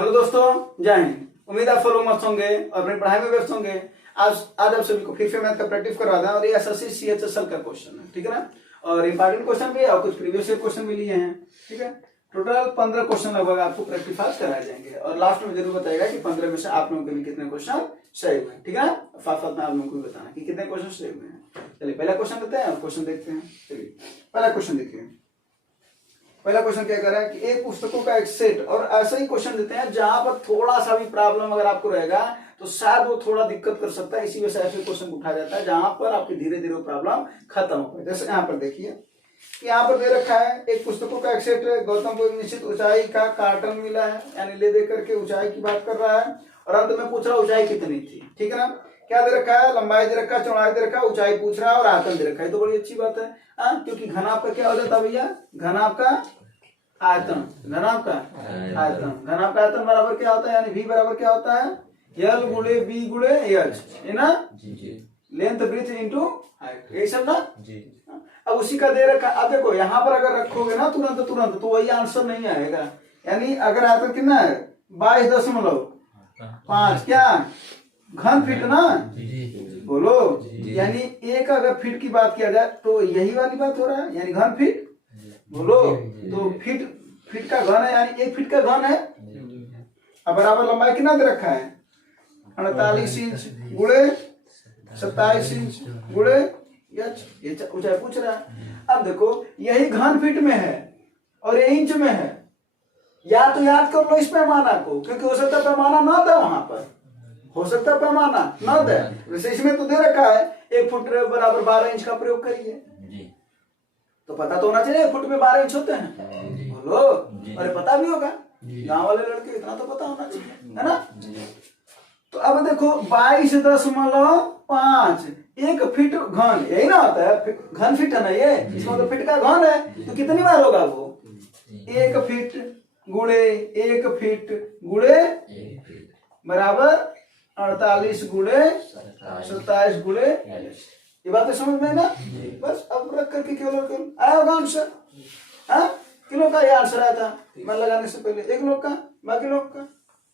Hello दोस्तों, जय हिंद। उम्मीद आप फॉलो मस्त होंगे और अपनी पढ़ाई में व्यस्त होंगे। आज आप सभी को फिर से मैथ का प्रैक्टिस करवा दें और ये एसएससी सीएचएसएल का क्वेश्चन है, ठीक है ना। और इंपॉर्टेंट क्वेश्चन भी है और कुछ प्रीवियस ईयर क्वेश्चन भी लिए हैं, ठीक है। टोटल 15 क्वेश्चन लगभग आपको प्रैक्टिस आज कराए जाएंगे और लास्ट में जरूर बताएगा कि 15 में से आप लोगों के भी कितने क्वेश्चन सही हुए, ठीक है। साथ साथ में आप लोगों को भी बताना कि कितने क्वेश्चन सही हुए हैं। चलिए पहला क्वेश्चन लेते हैं और क्वेश्चन देखते हैं। चलिए पहला क्वेश्चन देखिए। पहला क्वेश्चन क्या कर रहा है कि एक पुस्तकों का एक सेट, और ऐसा ही क्वेश्चन देते हैं जहां पर थोड़ा सा भी प्रॉब्लम अगर आपको रहेगा तो शायद वो थोड़ा दिक्कत कर सकता है, इसी वजह से ऐसे क्वेश्चन उठाया जाता है जहां पर आपकी धीरे धीरे वो प्रॉब्लम खत्म हो पाए। जैसे यहाँ पर देखिए, यहाँ पर दे रखा है एक पुस्तकों का एक सेट है, गौतम को एक निश्चित ऊंचाई का कार्टन मिला है, यानी ले दे करके ऊंचाई की बात कर रहा है और अंत में पूछ रहा है ऊंचाई कितनी थी, ठीक है ना। क्या दे रखा है, लंबाई दे रखा है, चौड़ाई दे रखा है, ऊंचाई पूछ रहा है और आयतन दे रखा है। तो बड़ी अच्छी बात है, क्योंकि घनाभ का क्या हो जाता है भैया, घनाभ का आयतन, घनाभ का आयतन, घनाभ का आयतन बराबर क्या होता है, यानी v बराबर क्या होता है, L गुणे b गुणे h, है ना। लेंथ ब्रीथ इनटू हाइट, यही सब ना। अब उसी का दे रखा। अब देखो यहाँ पर अगर रखोगे ना तुरंत तो वही आंसर नहीं आएगा। यानी अगर आयतन कितना है 22.5 क्या घन फीट ना, बोलो। यानी एक अगर फीट की बात किया जाए तो यही वाली बात हो रहा है, यानी घन फीट, बोलो। तो फीट का घन है, यानी 1 फीट का घन है। अब बराबर लंबाई कितना दे रखा है 48 इंच गुणे 27 इंच गुणे h, ये ऊंचाई पूछ रहा है। अब देखो यही घन फीट में है और ये इंच में है, या तो याद कर लो इस पैमाना को, क्योंकि हो सकता है पैमाना ना दे, वहां पर हो सकता है पैमाना ना दे। वैसे इसमें तो दे रखा है 1 फुट बराबर 12 इंच का प्रयोग करिए, तो पता तो होना चाहिए 1 फुट में 12 इंच होते हैं, बोलो। अरे पता भी होगा, गांव वाले लड़के इतना तो पता होना चाहिए, है ना। तो अब देखो 22.5 1 फीट घन, यही ना होता है, घन फीट है ना ये, इसमें तो फीट का घन है, तो कितनी बार होगा वो 1 फीट गुणे 1 फीट गुणे बराबर 48 गुणे 27 गुणे। ये बात समझ में ना। बस अब रख करके केवल आया होगा आंसर। हाँ, किलो का ये आंसर आया था मन लगाने से पहले, 1 लोग का, बाकी लोग का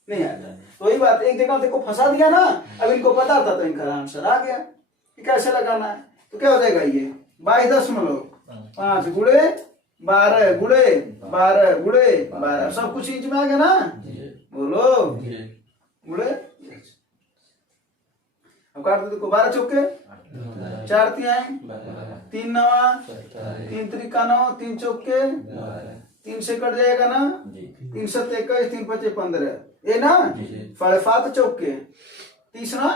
नहीं आया था। तो वही बात, एक जगह देखो फंसा दिया ना। अब इनको पता था तो इनका आंसर आ गया कि कैसे लगाना है। तो क्या हो जाएगा ये 22.5 गुणे 12 गुणे 12 गुणे 12, सब कुछ इंच में आ गया ना, बोलो गुणे। अब काट दो, देखो 12 चौके 4 तिहाई 3 नवा 3 त्रिका 9 3 चौके 3 से कट जाएगा ना, 3 7 21 3 5 15, ये ना 5 चौके 30 ना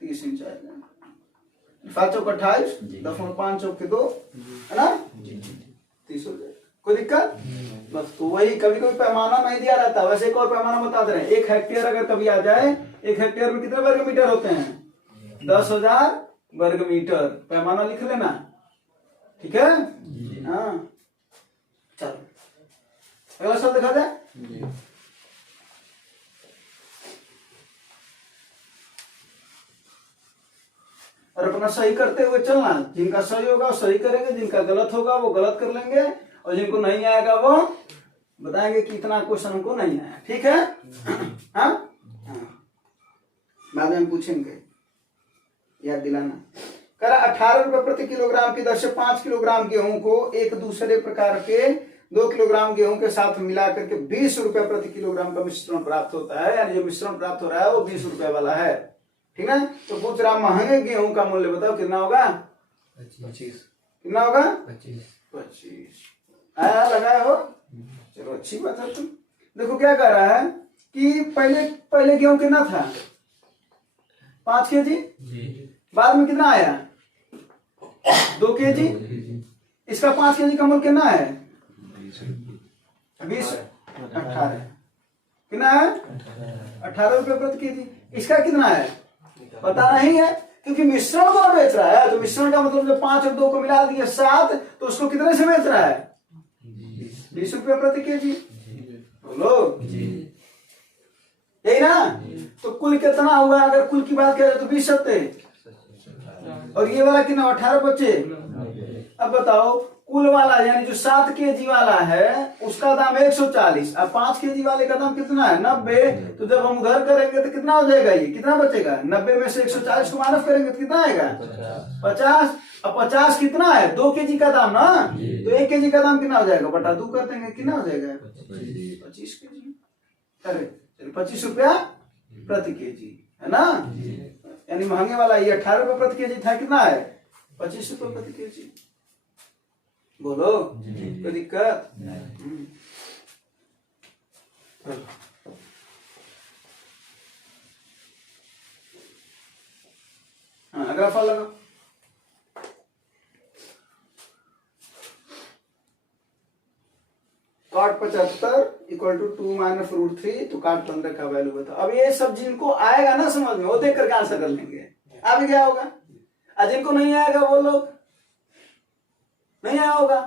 30 इंच आएगा। 5 चौक 28 10.5 चौके 2, है ना 30 हो जाएगा। कोई दिक्कत बस। तो वही कभी कभी पैमाना नहीं दिया रहता, वैसे एक और पैमाना बता दे रहे हैं। 1 हेक्टेयर अगर कभी आ जाए, 1 हेक्टेयर में कितने वर्ग मीटर होते हैं 10,000 वर्ग मीटर, पैमाना लिख लेना, ठीक है। हाँ चलो अगला शब्द दिखा दे। और अपना सही करते हुए चलना, जिनका सही होगा सही करेंगे, जिनका गलत होगा वो गलत कर लेंगे, और जिनको नहीं आएगा वो बताएंगे कि इतना क्वेश्चन हमको नहीं आया, ठीक है। हाँ बाद में पूछेंगे, याद दिलाना। कह रहा 18 रुपए प्रति किलोग्राम की दर से 5 किलोग्राम गेहूं को एक दूसरे प्रकार के 2 किलोग्राम गेहूं के साथ मिलाकर के 20 रुपए प्रति किलोग्राम का मिश्रण प्राप्त होता है। यानी जो मिश्रण प्राप्त हो रहा है वो 20 रुपए वाला है, ठीक है। तो पूछ रहा महंगे गेहूं का मूल्य बताओ कितना होगा 25, कितना होगा 25। आया लगाया हो, चलो अच्छी बात है। तुम देखो क्या कह रहा है कि पहले गेहूं कितना था 5 केजी, बाद में कितना आया 2 केजी। इसका 5 केजी का मूल्य कितना है 20 18 कितना है 18 रुपए प्रति केजी। इसका कितना है पता नहीं है, क्योंकि मिश्रण को बेच रहा है। तो मिश्रण का मतलब जब 5 और 2 को मिला दिए 7, तो उसको कितने से बेच रहा है 20 रुपए प्रति केजी, बोलो यही ना। तो कुल कितना हुआ, अगर कुल की बात करें तो 20 सत्ते, और ये वाला कितना 18 बच्चे। अब बताओ कुल वाला यानी जो 7 kg वाला है उसका दाम 140, अब 5 kg वाले का दाम कितना है 90। तो जब हम उधर करेंगे तो कितना हो जाएगा, ये कितना बचेगा, 90 में से 140 को माइनस करेंगे तो कितना आएगा 50। अब 50 कितना है 2 kg का दाम ना, तो 1 kg का दाम कितना हो जाएगा, बटा 2 कर देंगे, कितना हो जाएगा 25 kg, अरे 25 रुपया प्रति केजी है ना, यानी महंगे वाला ये 18 रुपये प्रति केजी था, कितना है 25 रुपये प्रति केजी। बोलो कोई दिक्कत। हाँ अगला फल लगा, cot 75 equal to 2 minus root 3, तो cot 15 का वैल्यू बता। अब ये सब जिनको आएगा ना समझ में वो देख करके आंसर कर लेंगे। अभी क्या होगा, आज जिनको नहीं आएगा वो लोग नहीं आया होगा,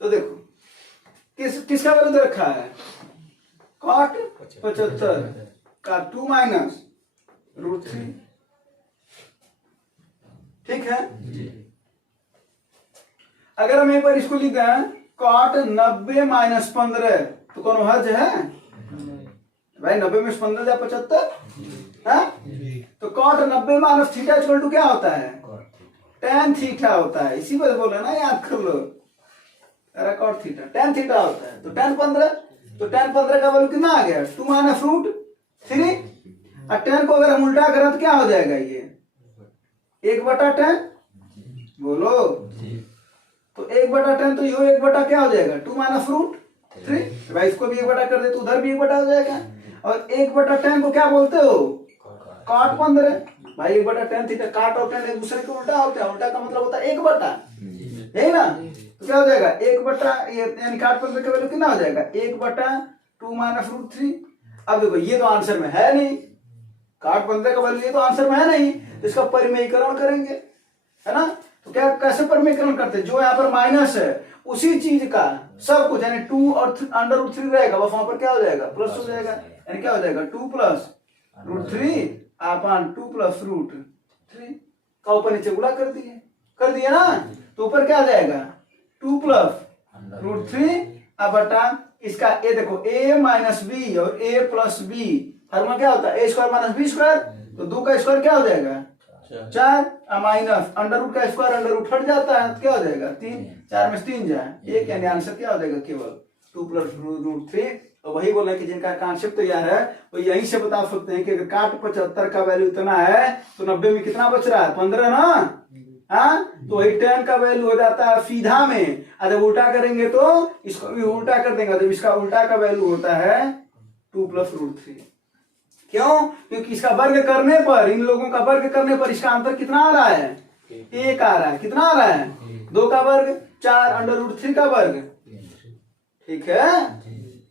तो देखो किसका वैल्यू रखा है, cot 75 का 2 माइनस रूट 3, ठीक है। अगर हम एक बार इसको लिख दें cot 90 माइनस 15, तो कौन हर्ज है भाई, 90 में 15 या 75 है, तो cot 90 minus theta equal to क्या होता है, tan थीटा होता है। इसी वजह बोला ना, याद कर लो, अरे cot थीटा tan थीटा होता है, तो tan 15, तो tan 15 का वैल्यू कितना आ गया 2 माइनस रूट 3, और tan को अगर हम उल्टा करें तो क्या हो जाएगा, ये 1/tan, बोलो तो 1/tan, तो ये 1 क्या हो जाएगा 2 माइनस रूट 3, भाई इसको भी 1 कर दे तो उधर भी 1 हो जाएगा, और 1/tan को क्या बोलते हो cot 15, भाई 1/tan थीटा, cot और tan एक दूसरे के उल्टा होता है, उल्टा का मतलब होता है 1 है ना, तो क्या हो जाएगा 1 यानी cot 15 का वैल्यू कितना हो जाएगा 1/2 माइनस रूट 3। अब देखो ये तो आंसर में है नहीं, cot 15 का वैल्यू ये तो आंसर में है नहीं, तो इसका परिमेयीकरण करेंगे, है ना। तो क्या कैसे परिमेयीकरण करते हैं, जो यहाँ पर माइनस है उसी चीज का सब कुछ यानी 2 और अंडर रूट 3 रहेगा, बस वहां पर क्या हो जाएगा प्लस हो जाएगा, यानी क्या हो जाएगा 2 plus root 3 upon 2 plus root 3 का ऊपर नीचे गुणा कर दिए ना, तो ऊपर क्या आ जाएगा 2 प्लस रूट 3 बटा इसका ए, देखो a माइनस बी और a प्लस बी, फॉर्मूला क्या होता है a square minus b square, तो 2 का स्क्वायर क्या हो जाएगा 4, माइनस अंडर रूट का स्क्वायर अंडर रूट हट जाता है तो क्या हो जाएगा 3, 4 में 3 जाए 1, यानी आंसर क्या हो जाएगा केवल 2 प्लस रूट 3। और वही बोला कि जिनका कॉन्सेप्ट तैयार है वो यहीं से बता सकते हैं कि अगर cot 75 का वैल्यू इतना है तो 90 में कितना बच रहा है 15 ना, हाँ, तो वही tan का वैल्यू हो जाता है सीधा में, जब उल्टा करेंगे तो इसको भी उल्टा कर देंगे, जब इसका उल्टा का वैल्यू होता है 2 प्लस रूट 3। क्यों, क्योंकि इसका वर्ग करने पर, इन लोगों का वर्ग करने पर इसका अंतर कितना आ रहा है 1 आ रहा है, कितना आ रहा है 2 का वर्ग 4 अंडर रूट 3 का वर्ग, ठीक है,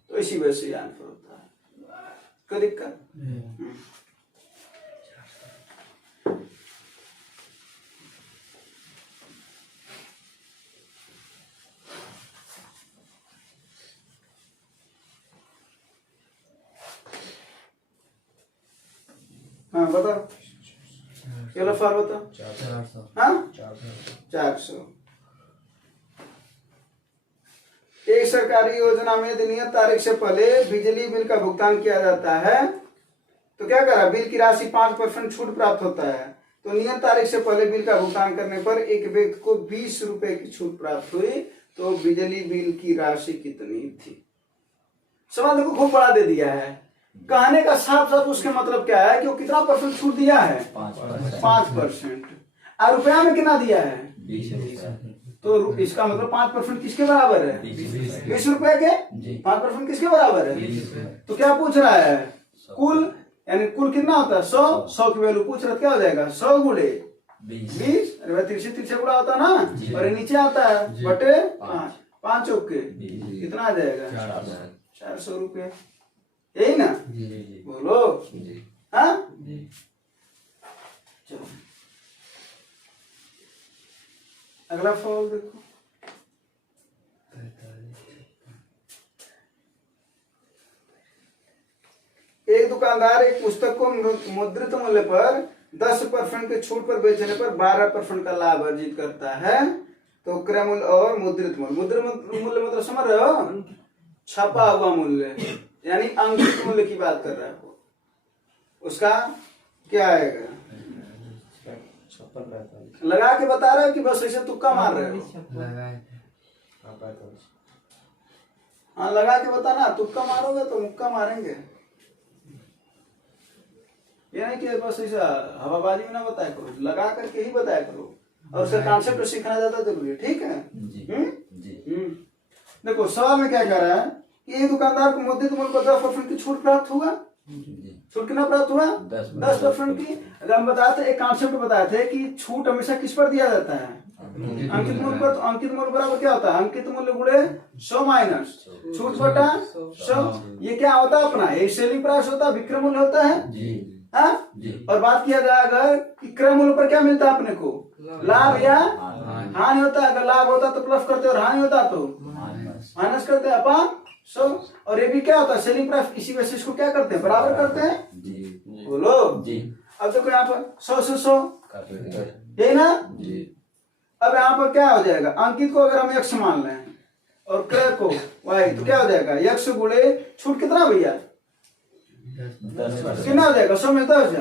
तो इसी वजह से आंसर होता है, कोई दिक्कत। हाँ बताओ, चलो फार बताओ, 400। एक सरकारी योजना में नियत तारीख से पहले बिजली बिल का भुगतान किया जाता है, तो क्या करा, बिल की राशि 5% छूट प्राप्त होता है, तो नियत तारीख से पहले बिल का भुगतान करने पर एक व्यक्ति को 20 रुपए की छूट प्राप्त हुई, तो बिजली बिल की राशि कितनी थी। सवाल को खूब बड़ा दे दिया है, कहने का साफ साफ उसके मतलब क्या है कि वो कितना परसेंट छूट दिया है 5%, और रुपया में कितना दिया है 20, तो इसका मतलब 5% किसके बराबर है 20 रुपए के, 5% किसके बराबर है, तो क्या पूछ रहा है कुल, यानी कुल कितना होता है 100 की वैल्यू पूछ रहा है, क्या हो जाएगा 100 गुणे 20, अरे भाई 3 गुणा होता ना, और नीचे आता है बटे 5 चौके कितना आ जाएगा 400 रुपये, यही ना, बोलो हाँ। चलो अगला फॉल देखो, एक दुकानदार एक पुस्तक को मुद्रित मूल्य पर 10% के छूट पर बेचने पर 12% का लाभ अर्जित करता है, तो क्रय मूल्य और मुद्रित मूल्य। मुद्रित मूल्य मतलब समझ रहे हो, छपा हुआ मूल्य, यानी अंकित मूल्य की बात कर रहा है वो, उसका क्या आएगा? लगा के बता रहे हो कि बस ऐसे तुक्का मार रहे हो? हाँ लगा के बताना, तुक्का मारोगे तो मुक्का मारेंगे। ये नहीं कि बस ऐसा हवाबाजी में ना बताया करो, लगा करके ही बताया करो, और उसका कॉन्सेप्ट सीखना ज्यादा जरूरी है, ठीक है? देखो सवाल में क्या कह रहा है कि एक दुकानदार को मुद्रित मूल्य पर 10% की छूट प्राप्त हुआ। छूट कितना प्राप्त हुआ? 10% की। अगर हम बताते एक कॉन्सेप्ट बताए थे कि छूट हमेशा किस पर दिया जाता है? अंकित मूल्य पर। तो अंकित मूल्य बराबर क्या होता है? अंकित मूल्य गुणे 100 माइनस छूट बटा 100। ये क्या होता है अपना? ये सेलिंग प्राइस होता है, विक्रय मूल्य होता है। हाँ? और बात किया जाए अगर कि क्रय मूल्य पर क्या मिलता है अपने को? लाभ या हानि होता है। अगर लाभ होता तो प्लस करते और हानि होता तो माइनस करते हैं अपन 100। और ये भी क्या होता है? Selling price. इसी वजह से इसको क्या करते हैं? बराबर करते हैं। बोलो। अब देखो यहाँ पर 100 से 100 यही ना। अब यहाँ पर क्या हो जाएगा? अंकित को अगर हम x मान लें और क्रय को y, तो क्या हो जाएगा? x गुणे छूट कितना भैया? कितना हो जाएगा? 100 में 10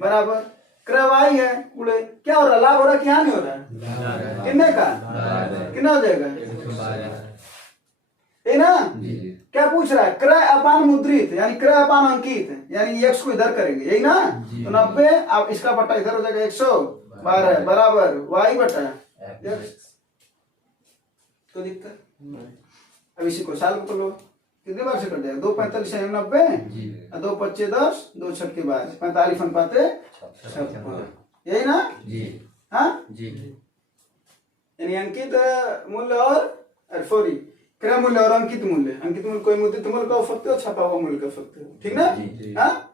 बराबर क्रय y है गुणे क्या हो रहा है? लाभ हो रहा है कि हानि हो रहा है? कितने का? कितना हो जाएगा? है ना। क्या पूछ रहा है? क्रय अपान मुद्रित, यानी क्रय अपान अंकित, यानी x को इधर करेंगे, यही ना। तो 90, अब इसका बट्टा इधर हो जाएगा 112 बराबर y बटा x। तो दिक्कत। अब इसी को सॉल्व कर लो, कितने बार से कट जाएगा? 2 45 है 90, 2 25 10, 2 छक्के 22, 45 अनुपाते 56, यही ना। हाँ यानी अंकित मूल्य और सॉरी क्रय मूल्य और अंकित मूल्य। अंकित मूल्य कोई मुद्रित मूल्य का हो सकते हो, छपा हुआ मूल्य कर सकते हो, ठीक ना। हाँ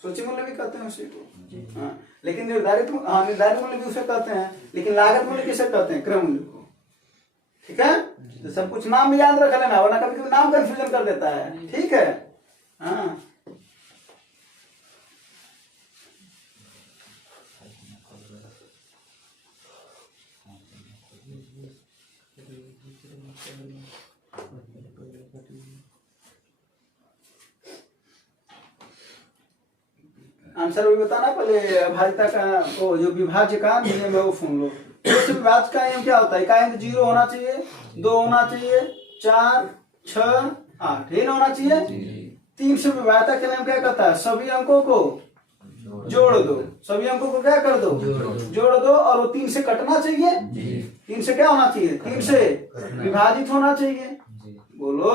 सूची मूल्य भी कहते हैं उसी को। हाँ लेकिन निर्धारित मूल्य भी उसे कहते हैं, लेकिन लागत मूल्य किसे कहते हैं? क्रय मूल्य को, ठीक है। तो सब कुछ नाम भी याद रख लेना, वरना कभी कभी नाम कंफ्यूजन कर देता है, ठीक है। हाँ आंसर भी बताना पहले। भाज्यता का वो जो विभाज्य का नियम है वो सुन लो। तो विभाज्य का नियम क्या होता है? का अंक 0 होना चाहिए, 2 होना चाहिए, 4 6 8 ये होना चाहिए। 3 से विभाज्यता के नियम क्या कहता है? सभी अंकों को जोड़ दो। सभी अंकों को क्या कर दो? जोड़ दो। और वो 3 से कटना चाहिए। 3 से क्या होना चाहिए? 3 से विभाजित होना चाहिए। बोलो।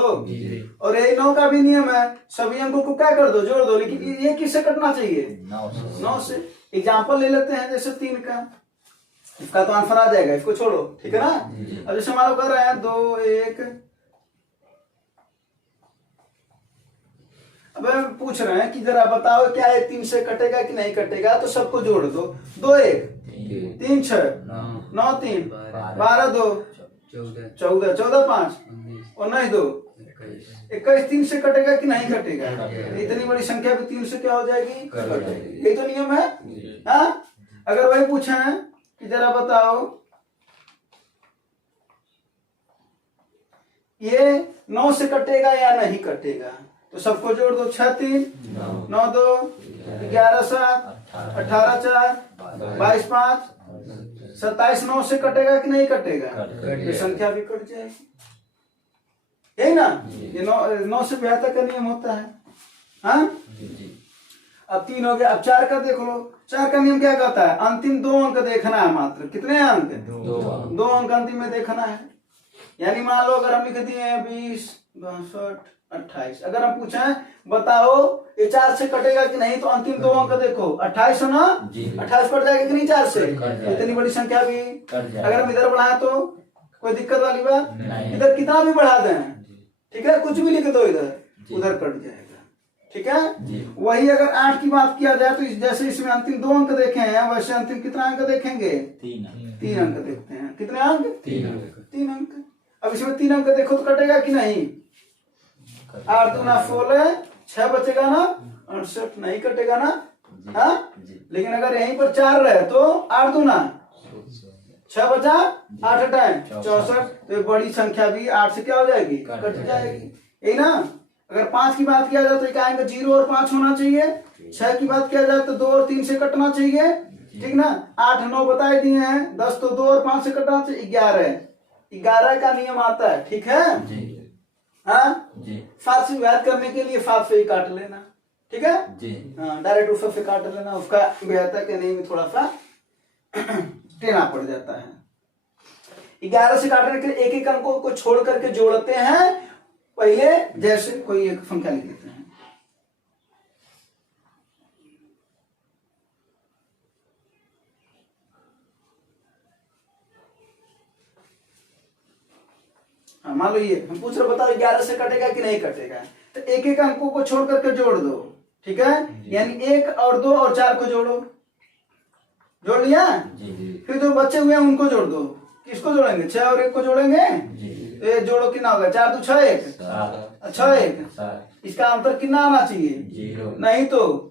और यही 9 का भी नियम है, सभी अंकों को क्या कर दो? जोड़ दो। लेकिन ये किससे कटना चाहिए? 9 से। एग्जाम्पल ले लेते हैं जैसे 3 का, इसका तो आंसर आ जाएगा, इसको छोड़ो, ठीक है ना। अब जैसे हमारा कर रहे हैं 2 1, अब हम पूछ रहे हैं कि जरा बताओ क्या ये 3 से कटेगा कि नहीं कटेगा? तो सबको जोड़ दो। 2 1 3 6 9 3 12 2 14 14 5 और 9 2 21 3 से कटेगा कि नहीं कटेगा? इतनी बड़ी संख्या भी 3 से क्या हो जाएगी? ये तो नियम है। हाँ अगर वही पूछा है कि जरा बताओ ये 9 से कटेगा या नहीं कटेगा? तो सबको जोड़ दो। 6 3 9 2 11 7 18 4 22 5 27 9 से कटेगा कि नहीं कटेगा? ये संख्या भी कट जाएगी, यही ना। ये 9 से बेहतर का नियम होता है। हाँ अब 3 हो गया। अब 4 का देख लो। 4 का नियम क्या कहता है? अंतिम 2 अंक देखना है मात्र। कितने अंक? 2 अंक अंतिम में देखना है। यानी मान लो अगर हम लिख दिए हैं 20 62 28, अगर हम पूछे बताओ ये 4 से कटेगा कि नहीं, तो अंतिम 2 अंक देखो। 28 हो ना, 28 कट जाएगा कि नहीं 4 से? इतनी बड़ी संख्या भी अगर हम इधर बढ़ाए तो कोई दिक्कत वाली बात? इधर कितना भी बढ़ा दें, ठीक है, कुछ भी लिख दो इधर, उधर कट जाएगा, ठीक है। वही अगर 8 की बात किया जाए तो जैसे इसमें अंतिम 2 अंक देखे हैं, वैसे अंतिम कितना अंक देखेंगे? 3 अंक देखते हैं। कितने अंक? 3 अंक। अब इसमें 3 अंक देखो तो कटेगा कि नहीं? 8 दूना 16, 6 बचेगा ना, 68 नहीं कटेगा ना। हाँ लेकिन अगर यहीं पर 4 रहे तो 8 दूना 6 बचा 8 टाइम 64, तो ये बड़ी संख्या भी 8 से क्या हो जाएगी, कट जाएगी, यही ना। अगर 5 की बात किया जाए तो क्या आएगा, 0 और 5 होना चाहिए। 6 की बात किया जाए तो 2 और 3 से कटना चाहिए, ठीक ना। 8 9 बताए दिए हैं, 10 तो 2 और 5 से कटना चाहिए, 11 का नियम आता है, ठीक है। हाँ 7 से विभाजित करने के लिए 7 से ही काट लेना, ठीक है। हाँ डायरेक्ट ऊपर से काट लेना, उसका बेहतर कहने में थोड़ा सा टेढ़ा पड़ जाता है। 11 से काटने के लिए एक एक अंकों को छोड़ करके जोड़ते हैं पहले, जैसे कोई एक संख्या लिख लेते हैं। मान लो ये हम पूछ रहे, बताओ 11 से कटेगा कि नहीं कटेगा, तो एक एक अंकों को छोड़ करके जोड़ दो, ठीक है। यानी 1 और 2 और 4 को जोड़ लिया, फिर जो बचे हुए हैं उनको जोड़ दो। किसको जोड़ेंगे, 6 और 1 को जोड़ेंगे, तो ये जोड़ो कितना होगा, 4 2 6 1 6 1, इसका अंतर कितना आना चाहिए, नहीं तो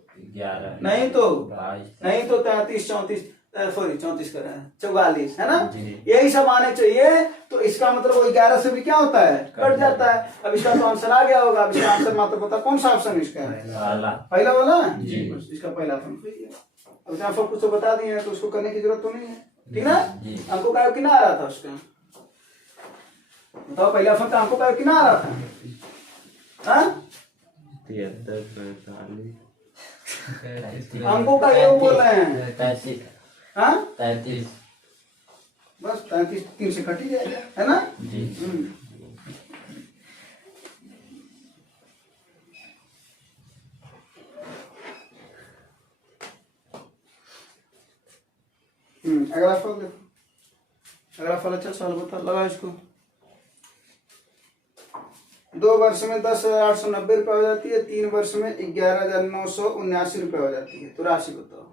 33 34 सॉरी 34 कर रहे हैं 44, है ना, यही सब आने चाहिए। तो इसका मतलब वो 11 से भी क्या होता है, कट जाता है। अब इसका तो आंसर आ गया होगा, अब इसका आंसर मात्र पता कौन सा ऑप्शन इसका है, पहला वाला, इसका पहला ऑप्शन। अब जहाँ सब कुछ तो बता दिए हैं तो उसको करने की जरूरत तो नहीं है, ठीक ना। अंकों का कितना आ रहा था उसका, बताओ पहला ऑप्शन का अंकों का कितना आ रहा था, अंकों का ये बोल रहे हैं 33, बस 33 3 से कट ही जाएगा, है ना। अगला फल देखो, अगला फल अच्छा सवाल बता लगा इसको। 2 वर्ष में 10,890 रुपए हो जाती है, 3 वर्ष में 11,979 रुपए हो जाती है, तो राशि बताओ।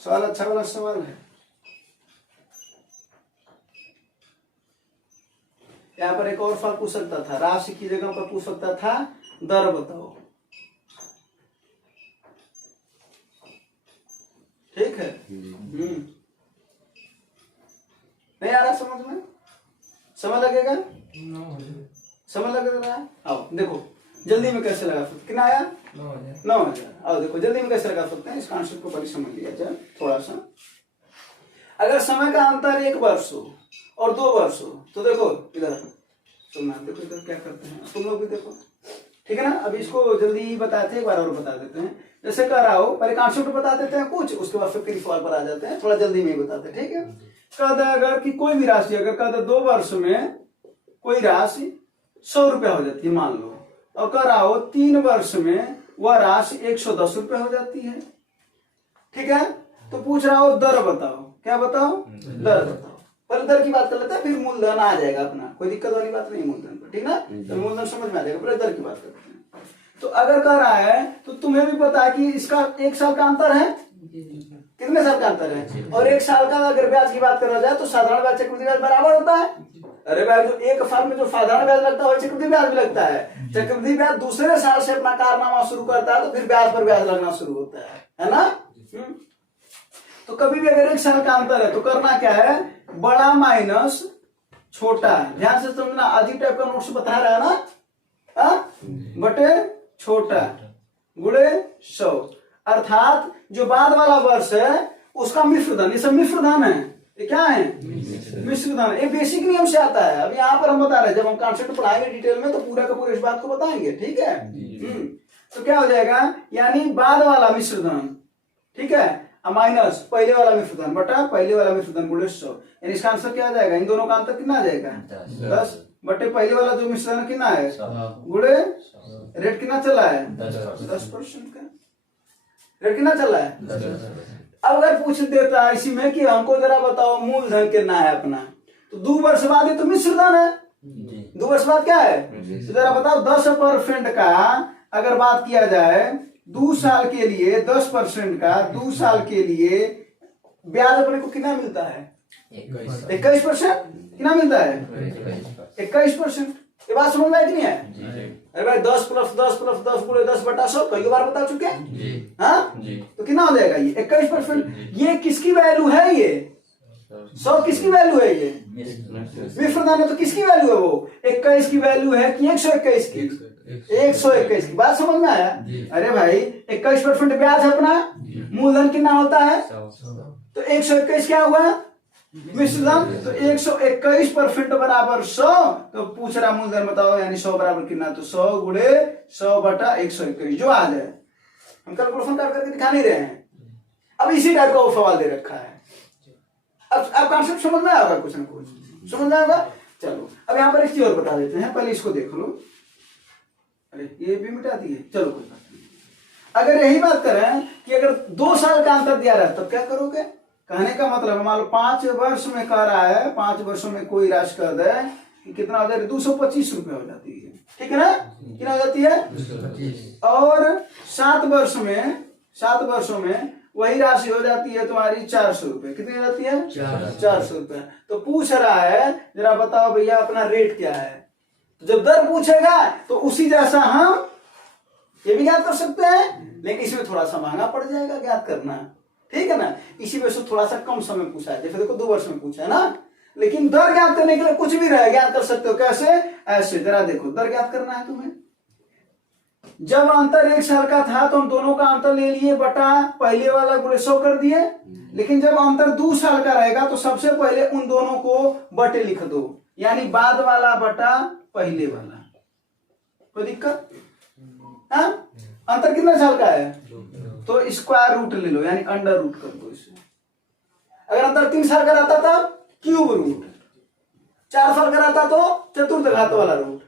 सवाल अच्छा वाला सवाल है। यहाँ पर एक और फल पूछ सकता था, राशि की जगह पर पूछ सकता था दर बताओ, ठीक है। नहीं आ रहा समझ में, समय लगेगा, समय लग रहा है। आओ देखो जल्दी में कैसे लगा सकते, कितना आया 9,000। आओ देखो जल्दी में कैसे लगा सकते हैं, इस कॉन्सेप्ट को पहले समझ लिया जाए थोड़ा सा। अगर समय का अंतर 1 वर्ष हो और 2 वर्ष हो, तो देखो इधर सुनना, देखो इधर क्या करते हैं तुम लोग भी देखो, ठीक है ना। अब इसको जल्दी बताते हैं, एक बार और बता देते हैं। जैसे कर रहा हो पहले कॉन्सेप्ट बता देते हैं कुछ, उसके बाद फिर सवाल पर आ जाते हैं, थोड़ा जल्दी में ही बताते हैं, ठीक है। कहता है अगर कि कोई भी राशि, अगर कहता 2 वर्ष में कोई राशि 100 रुपया हो जाती है मान लो, और कह रहा हो 3 वर्ष में वह राशि 110 रुपये हो जाती है, ठीक है। तो पूछ रहा हो दर बताओ, क्या बताओ, दर बताओ। पहले दर की बात कर लेते हैं, फिर मूलधन आ जाएगा अपना, कोई दिक्कत वाली बात नहीं मूलधन पर, ठीक ना। तो मूलधन समझ में आ जाएगा, पहले दर की बात करते हैं। तो अगर कह रहा है तो तुम्हें भी पता है कि इसका 1 साल का अंतर है, कितने साल का अंतर है, और 1 साल का अगर ब्याज की बात करा जाए तो साधारण ब्याज चक्रवृद्धि ब्याज बराबर होता है। अरे भाई जो 1 साल में जो साधारण ब्याज लगता है चक्रवृद्धि ब्याज भी लगता है। चक्रवृद्धि ब्याज दूसरे साल से अपना कारनामा शुरू करता है तो फिर ब्याज पर ब्याज लगना शुरू होता है ना। तो कभी भी अगर 1 साल का अंतर है तो करना क्या है, बड़ा माइनस छोटा, ध्यान से समझना, अजीब टाइप का नोट्स बता रहा है ना, बटे छोटा गुणे 100, अर्थात जो बाद वाला वर्ष है उसका मिश्र धन, ये सब मिश्र धन है, ये क्या है मिश्र धन, ये बेसिक नियम से आता है। अब यहाँ पर हम बता रहे हैं, जब हम कॉन्सेप्ट पढ़ाएंगे डिटेल में तो पूरा का पूरा इस बात को बताएंगे, ठीक है। तो क्या हो जाएगा, यानी बाद वाला मिश्र धन, ठीक है, माइनस पहले वाला मिश्र धन बटा पहले वाला मिश्र धन गुणे 100, यानी इसका आंसर क्या आ जाएगा, इन दोनों का अंतर कितना आ जाएगा 10 बटे पहले वाला जो मिश्र धन कितना है गुणे, रेट कितना चला है 10% का रेट कितना चला है 10%। अब अगर पूछ देता है इसी में कि हमको जरा बताओ मूलधन कितना है अपना, तो 2 वर्ष बाद ये तो मिश्र धन है, 2 वर्ष बाद क्या है, तो जरा बताओ 10% का अगर बात किया जाए 2 साल के लिए 10% का 2 साल के लिए ब्याज अपने को कितना मिलता है 21%, कितना मिलता है 21%। ये बात समझ में आई कि नहीं है, अरे भाई 10 प्लस 10 प्लस 10 गुणे 10 बटा 100 कई बार बता चुके हैं। हाँ तो कितना हो जाएगा ये 21%। ये किसकी वैल्यू है? ये 100 किसकी वैल्यू है? ये विप्रदान है तो किसकी वैल्यू है? वो 21 की वैल्यू है कि 121 की? 121 की। बात समझ में आया? अरे भाई 21% ब्याज है अपना, मूलधन कितना होता है? तो 121 क्या हुआ मिश्रधन? तो 121% बराबर 100। तो पूछ रहा मूलधन बताओ, यानी 100 बराबर कितना? तो 100 गुणे 100 बटा 121 जो आ जाए। हम कैलकुलेशन करके दिखा नहीं रहे हैं। अब इसी टाइप का सवाल दे रखा है। अब कॉन्सेप्ट समझ में आएगा, कुछ ना कुछ समझ में आएगा। चलो अब यहाँ पर एक चीज और बता देते हैं, पहले इसको देख लो। अरे ये भी मिटा दिए, चलो कोई बात नहीं। अगर यही बात करें कि अगर 2 साल का अंतर दिया रहा तब क्या करोगे? कहने का मतलब मान लो 5 वर्ष में कह रहा है, 5 वर्षों में कोई राशि कर दे कि कितना हो जाए? 225 रुपए हो जाती है, ठीक है ना? कितना हो जाती है? 225। और 7 वर्षों में वही राशि हो जाती है तुम्हारी 400 रुपए। कितनी हो जाती है? 400 रुपए। तो पूछ रहा है जरा बताओ भैया अपना रेट क्या है। तो जब दर पूछेगा तो उसी जैसा हम ये भी ज्ञात कर सकते हैं, लेकिन इसमें थोड़ा सा महंगा पड़ जाएगा ज्ञात करना, ठीक है ना? इसी वजह से थोड़ा सा कम समय पूछा है। जैसे देखो 2 वर्ष में पूछा है ना, लेकिन दर ज्ञात करने के लिए कुछ भी रहे ज्ञात कर सकते हो। कैसे? ऐसे जरा देखो, दर ज्ञात करना है तुम्हें। जब अंतर 1 साल का था तो हम दोनों का अंतर ले लिए बटा पहले वाला गुणे 100 कर दिए। लेकिन जब अंतर 2 साल का रहेगा तो सबसे पहले उन दोनों को बटे लिख दो, यानी बाद वाला बटा पहले वाला। कोई दिक्कत? हाँ? अंतर कितने साल का है? तो स्क्वायर रूट ले लो, यानी अंडर रूट कर दो इसे। अगर अंतर 3 साल का रहता था क्यूब रूट, 4 साल का रहता तो चतुर्थ घात वाला रूट,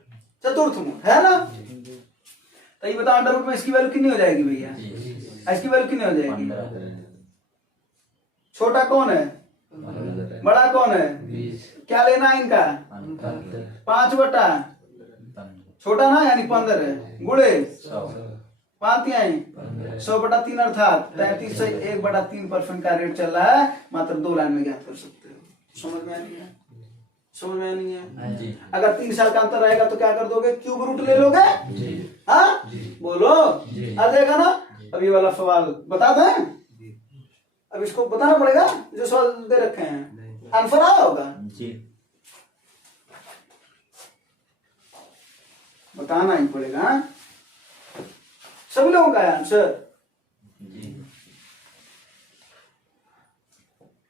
चतुर्थ मूल, है ना? तो ये बताओ अंडर रूट में इसकी वैल्यू कितनी हो जाएगी भैया? इसकी वैल्यू कितनी हो जाएगी? छोटा कौन है? बड़ा कौन है? क्या लेना है इनका? 5 बटा छोटा ना, यानी 15 है गुणे 5 100 बटा 3 अर्थात 33 से 1/3% का रेट चल रहा है। मात्र 2 लाइन में ज्ञात कर सकते हो। समझ में नहीं है? समझ में नहीं है? अगर 3 साल का अंतर रहेगा तो क्या कर दोगे? क्यूब रूट ले लोगे। हाँ बोलो, आ जाएगा ना? अब ये वाला सवाल बता दें, अब इसको बताना पड़ेगा जो सवाल दे रखे हैं। आंसर आया होगा जी, बताना ही पड़ेगा। सभी लोगों का आंसर जी।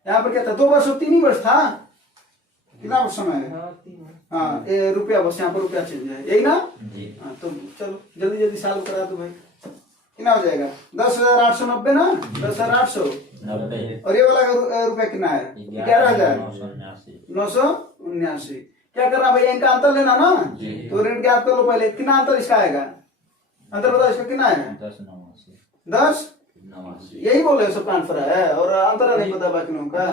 यहाँ पर क्या था? 2 वर्ष 3 ही वर्ष था। कितना वर्ष समय है? हाँ रुपया, बस यहाँ पर रुपया चेंज है, यही ना? हाँ तो चलो जल्दी जल्दी सॉल्व करा दो भाई। कितना हो जाएगा? 10,890 ना? 10,800। और ये वाला रुपया कितना है? 11,979। क्या करना भैया? इनका अंतर लेना ना, तो रेट ज्ञात कर लो पहले। कितना अंतर इसका आएगा? अंतर बताओ इसका कितना है? 10 यही बोले सबका आंसर है, और अंतर नहीं पता बाकी लोगों का।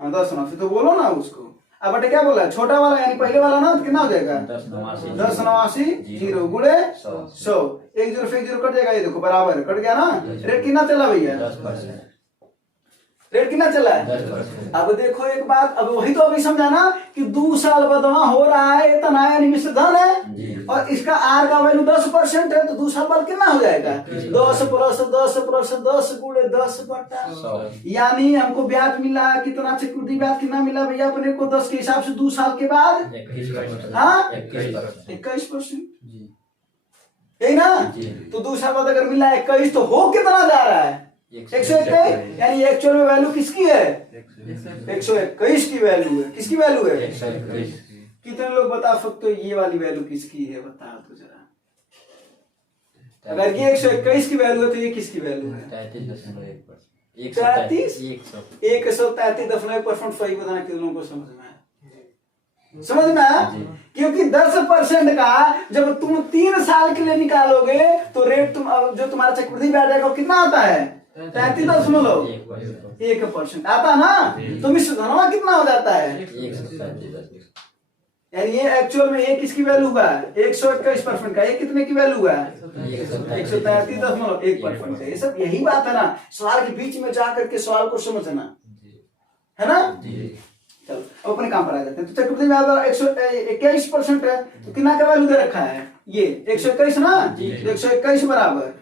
हाँ 10,89 तो बोलो ना उसको। अब बटे क्या बोला? छोटा वाला यानी पहले वाला ना, तो कितना हो जाएगा? 10,89 0 गुणे 100। 1 0 से 1 0 कट जाएगा, ये देखो बराबर कट गया ना। रेट कितना चला भैया? 10%। रेट कितना चला है? अब देखो एक बात, अब वही तो अभी समझाना कि 2 साल बदवा हो रहा है, इतना यानी मिश्रधन है, और इसका आर का वैल्यू 10% है, तो 2 साल बाद कितना हो जाएगा? 10 प्लस 10 प्लस 10 गुणे 10 बटा 100। यानी हमको ब्याज मिला कितना? चक्रवृद्धि ब्याज कितना मिला भैया अपने को? 10 के हिसाब से 2 साल के बाद 21%। यही ना? तो 2 साल बाद अगर मिला 21 तो हो कितना जा रहा है? 121, यानी एक्चुअल में वैल्यू किसकी है? 121 की वैल्यू है। किसकी वैल्यू है? 121। कितने लोग बता सकते हो ये वाली वैल्यू किसकी है? बता तो जरा। अगर ये 121 की वैल्यू है तो ये किसकी वैल्यू है? 133.1% सही बताना। कितने लोगों को समझ में आया? समझ में आया? क्योंकि 10% का जब तुम 3 साल के लिए निकालोगे तो रेट तुम जो तुम्हारा चक्रवृद्धि ब्याज आएगा कितना आता है? 33.1% आता ना। तो मिश्रधनवा कितना हो जाता है? यानी ये एक्चुअल में ये किसकी वैल्यू हुआ? 121% का। ये कितने की वैल्यू हुआ? 133.1% है। ये सब यही बात है ना, सवाल के बीच में जाकर के सवाल को समझना है ना। चलो अब अपने काम पर आ जाते हैं। तो चक्रवृद्धि ब्याज 121% है, तो कितना का वैल्यू दे रखा है? ये 121 ना, 121 बराबर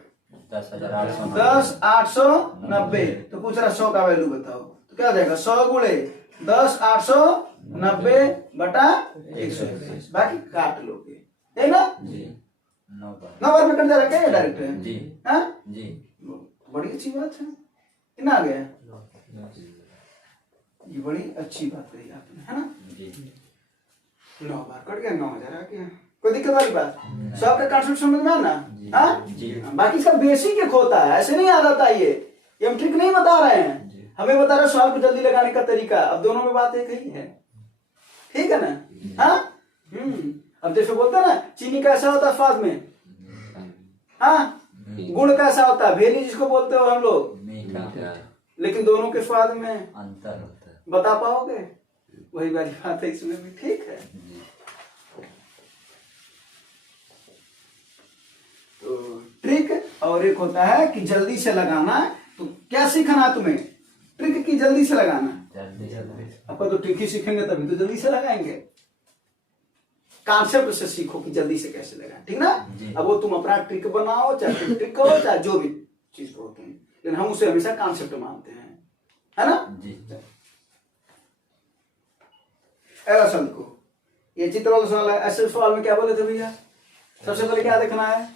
10,890। तो पूछ रहा 100 का वैल्यू बताओ, तो क्या हो जाएगा 100 गुणे 10,890 बटा 121, बाकी काट लोगे, है ना? 9 बार में कट जाएगा क्या डायरेक्ट? हाँ जी, बड़ी अच्छी बात है। कितना आ गया? ये बड़ी अच्छी बात कही आपने, है ना? 9 बार कट गया, 9,000 आ गया। कोई दिक्कत वाली बात? सब का कॉन्सेप्ट समझ में आना? हाँ, बाकी सब बेसिक एक होता है, ऐसे नहीं आ जाता ये हम ट्रिक नहीं बता रहे हैं, हमें बता रहे सवाल को जल्दी लगाने का तरीका। अब दोनों में बात एक ही है, ठीक है ना? हाँ अब जैसे बोलते हैं ना, चीनी कैसा होता है स्वाद में, हाँ गुड़ कैसा होता है, भेली जिसको बोलते हो हम लोग, लेकिन दोनों के स्वाद में अंतर होता है, बता पाओगे? वही वाली बात है इसमें भी, ठीक है? तो ट्रिक और एक होता है कि जल्दी से लगाना। तो क्या सीखना है तुम्हें? ट्रिक की जल्दी से लगाना। आपको तो ट्रिक ही सीखेंगे तभी तो जल्दी से लगाएंगे। कॉन्सेप्ट से सीखो कि जल्दी से कैसे लगाएं, ठीक ना? अब वो तुम अपना ट्रिक बनाओ, चाहे ट्रिक करो, चाहे जो भी चीज करो तुम, लेकिन हम उसे हमेशा कॉन्सेप्ट मानते हैं, है ना? ऐसा सवाल को, ये चित्र वाला सवाल है। ऐसे सवाल में क्या बोले थे भैया? सबसे पहले क्या देखना है?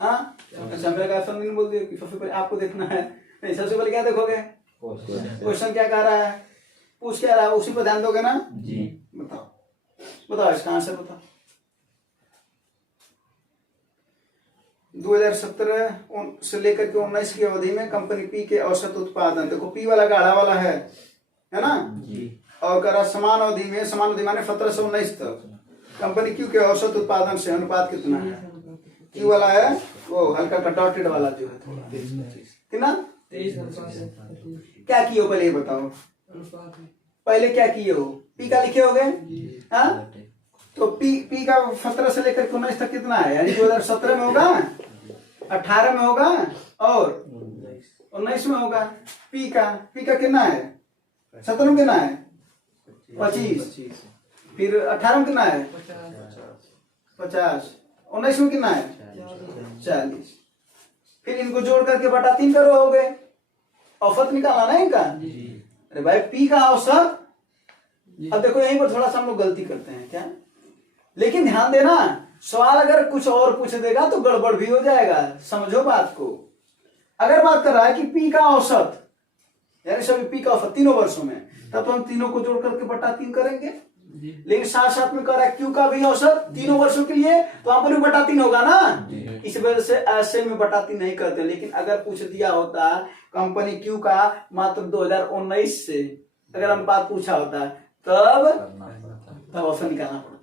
हाँ अच्छा, मेरा क्वेश्चन नहीं बोल दिया कि सबसे पहले आपको देखना है। नहीं, सबसे पहले क्या देखोगे? क्वेश्चन क्या कह रहा है, पूछ क्या रहा है, उसी पर ध्यान दोगे ना जी? बताओ बताओ इसका आंसर बताओ। 2017 से लेकर के 19 की अवधि में कंपनी पी के औसत उत्पादन, देखो पी वाला गाढ़ा वाला है ना जी? और करा समान अवधि में, समान अवधि माने 17 से 19 तक कंपनी क्यू के औसत उत्पादन से अनुपात कितना है? क्यू वाला है वो हल्का का डॉटेड वाला जो है थोड़ा, कितना? क्या किए हो पहले ये बताओ, पहले क्या किए हो? पी का लिखे होगे, हाँ? तो पी का 17 से लेकर 19 तक कितना है? यानी 2017 में होगा, 18 में होगा और 19 में होगा। पी का कितना है? 17 में कितना है? 25। फिर 18 में कितना है? 50। 19 में कितना है? 40। फिर इनको जोड़ करके बटा 3 करोगे, औसत निकालना ना इनका। अरे भाई पी का औसत, अब देखो यहीं पर थोड़ा सा हम लोग गलती करते हैं क्या, लेकिन ध्यान देना सवाल अगर कुछ और पूछ देगा तो गड़बड़ भी हो जाएगा, समझो बात को। अगर बात कर रहा है कि पी का औसत, यानी सभी पी का औसत तीनों वर्षों में, तब तो हम तीनों को जोड़ करके बटा 3 करेंगे। लेकिन साथ साथ में कर रहा है क्यू का भी औसत तीनों वर्षों के लिए, तो वहां पर भी बटा 3 होगा ना। इस वजह से ऐसे में बटा 3 नहीं करते। लेकिन अगर पूछ दिया होता कंपनी क्यू का मात्र 2019 से, अगर हम बात पूछा होता तब औसत निकालना पड़ता।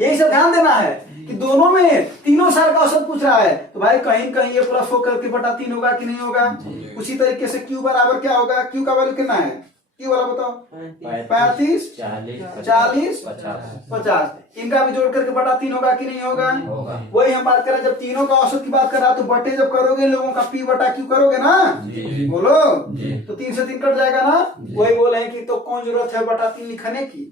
यही सब ध्यान देना है कि दोनों में तीनों साल का औसत पूछ रहा है, तो भाई कहीं कहीं ये प्लस होकर के बटा 3 होगा कि नहीं होगा। उसी तरीके से क्यू बराबर क्या होगा? क्यू का वैल्यू कितना है? क्यू वाला बताओ। 35, 40, 50। इनका भी जोड़ करके बटा 3 होगा कि नहीं होगा? वही हम बात कर रहे हैं, जब तीनों का औसत की बात कर रहा तो बटे जब करोगे लोगों का पी बटा क्यू करोगे ना, बोलो तो 3 से 3 कट जाएगा ना। वही बोले कि तो कौन जरूरत है बटा 3 लिखने की,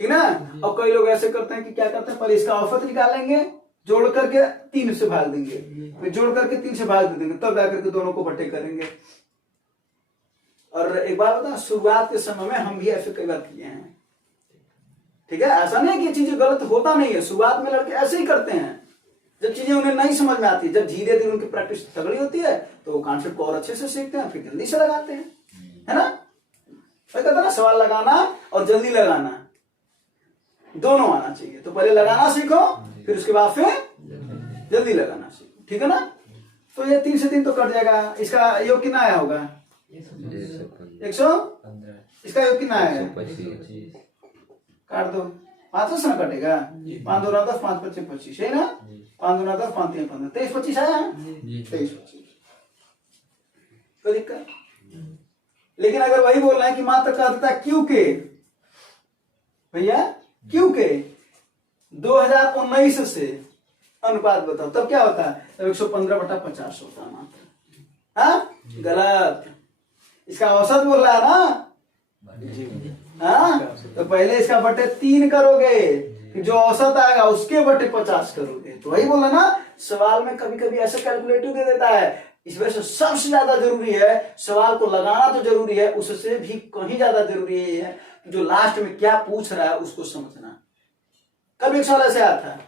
ठीक ना? और कई लोग ऐसे करते हैं कि क्या करते हैं, पहले इसका औसत निकालेंगे, जोड़ करके 3 से भाग देंगे, फिर जोड़ करके 3 से भाग देंगे, तब जाकर के दोनों को बटे करेंगे। और एक बात बता, शुरुआत के समय में हम भी ऐसे कई बार किए हैं, ठीक है? ऐसा नहीं कि ये चीजें गलत होता नहीं है, शुरुआत में लड़के ऐसे ही करते हैं, जब चीजें उन्हें नहीं समझ में आती, जब धीरे धीरे उनकी प्रैक्टिस तगड़ी होती है तो कॉन्सेप्ट को और अच्छे से सीखते हैं, फिर जल्दी से लगाते हैं, है ना? वही कहता ना, सवाल लगाना और जल्दी लगाना दोनों आना चाहिए। तो पहले लगाना सीखो, फिर उसके बाद फिर जल्दी लगाना सीखो, ठीक है ना? तो ये 3 से 3 तो कट जाएगा। इसका योग कितना आया होगा? 115। इसका योग कितना है? काट दो, 5 से ना कटेगा। 5 2 10, 5 5 25 है ना? 5 2 10, 5 3 15, 23 25 आया। 23 25 कोई दिक्कत? लेकिन अगर वही बोल रहे हैं कि मात्र का देता क्यू के, भैया क्यू के 2019 से अनुपात बताओ, तब क्या होता है? तब 115/50 होता है मात्र। हाँ गलत, इसका औसत बोल रहा है ना। हाँ तो पहले इसका बटे 3 करोगे, कि जो औसत आएगा उसके बटे 50 करोगे। तो वही बोला ना, सवाल में कभी कभी ऐसा कैलकुलेटिव दे देता है। इस वजह से सबसे ज्यादा जरूरी है सवाल को लगाना, तो जरूरी है, उससे भी कहीं ज्यादा जरूरी है कि जो लास्ट में क्या पूछ रहा है उसको समझना। कभी एक सवाल ऐसे आया था,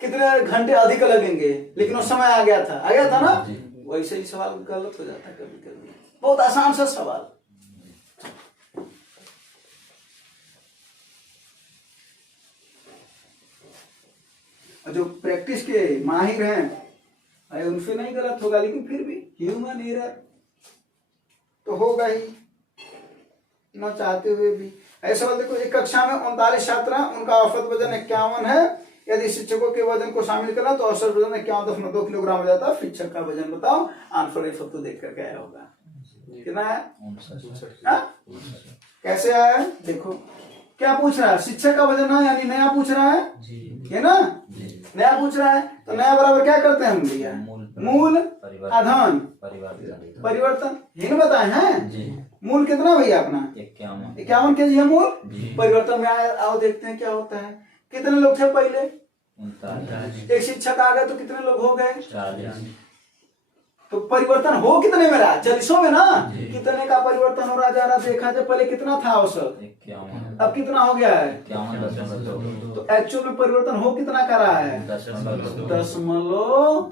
कितने घंटे अधिक लगेंगे, लेकिन उस समय आ गया था ना, वैसे ही सवाल गलत हो जाता है कभी कभी। बहुत आसान सा सवाल। जो प्रैक्टिस के माहिर हैं उनसे नहीं गलत होगा, लेकिन फिर भी ह्यूमन एरर तो होगा ही ना चाहते हुए भी। ऐसा बोलते देखो, एक कक्षा में 39 छात्र हैं, उनका औसत वजन 51 है। यदि शिक्षकों के वजन को शामिल करना तो औसत वजन 51.2 किलोग्राम हो जाता है। शिक्षक का वजन बताओ। आंसर सब तो देख करके आया होगा। कितना है? कैसे आया है देखो। क्या पूछ रहा है? शिक्षक का वजन है, यानी नया पूछ रहा है ना, नया पूछ रहा है। तो नया बराबर क्या करते हैं हम भैया? मूल आधान परिवर्तन। हीन बताए हैं। मूल कितना भैया अपना? 51 kg है मूल। परिवर्तन में आओ देखते हैं क्या होता है। कितने लोग थे पहले? 39। एक शिक्षक आ गए तो कितने लोग हो गए? 40। तो परिवर्तन हो कितने में रहा? 40 में ना। कितने का परिवर्तन हो रहा जा रहा? देखा जाए पहले कितना था औसत, अब कितना हो गया है? 51.2। तो एक्चुअल में परिवर्तन हो कितना का रहा है? 0.2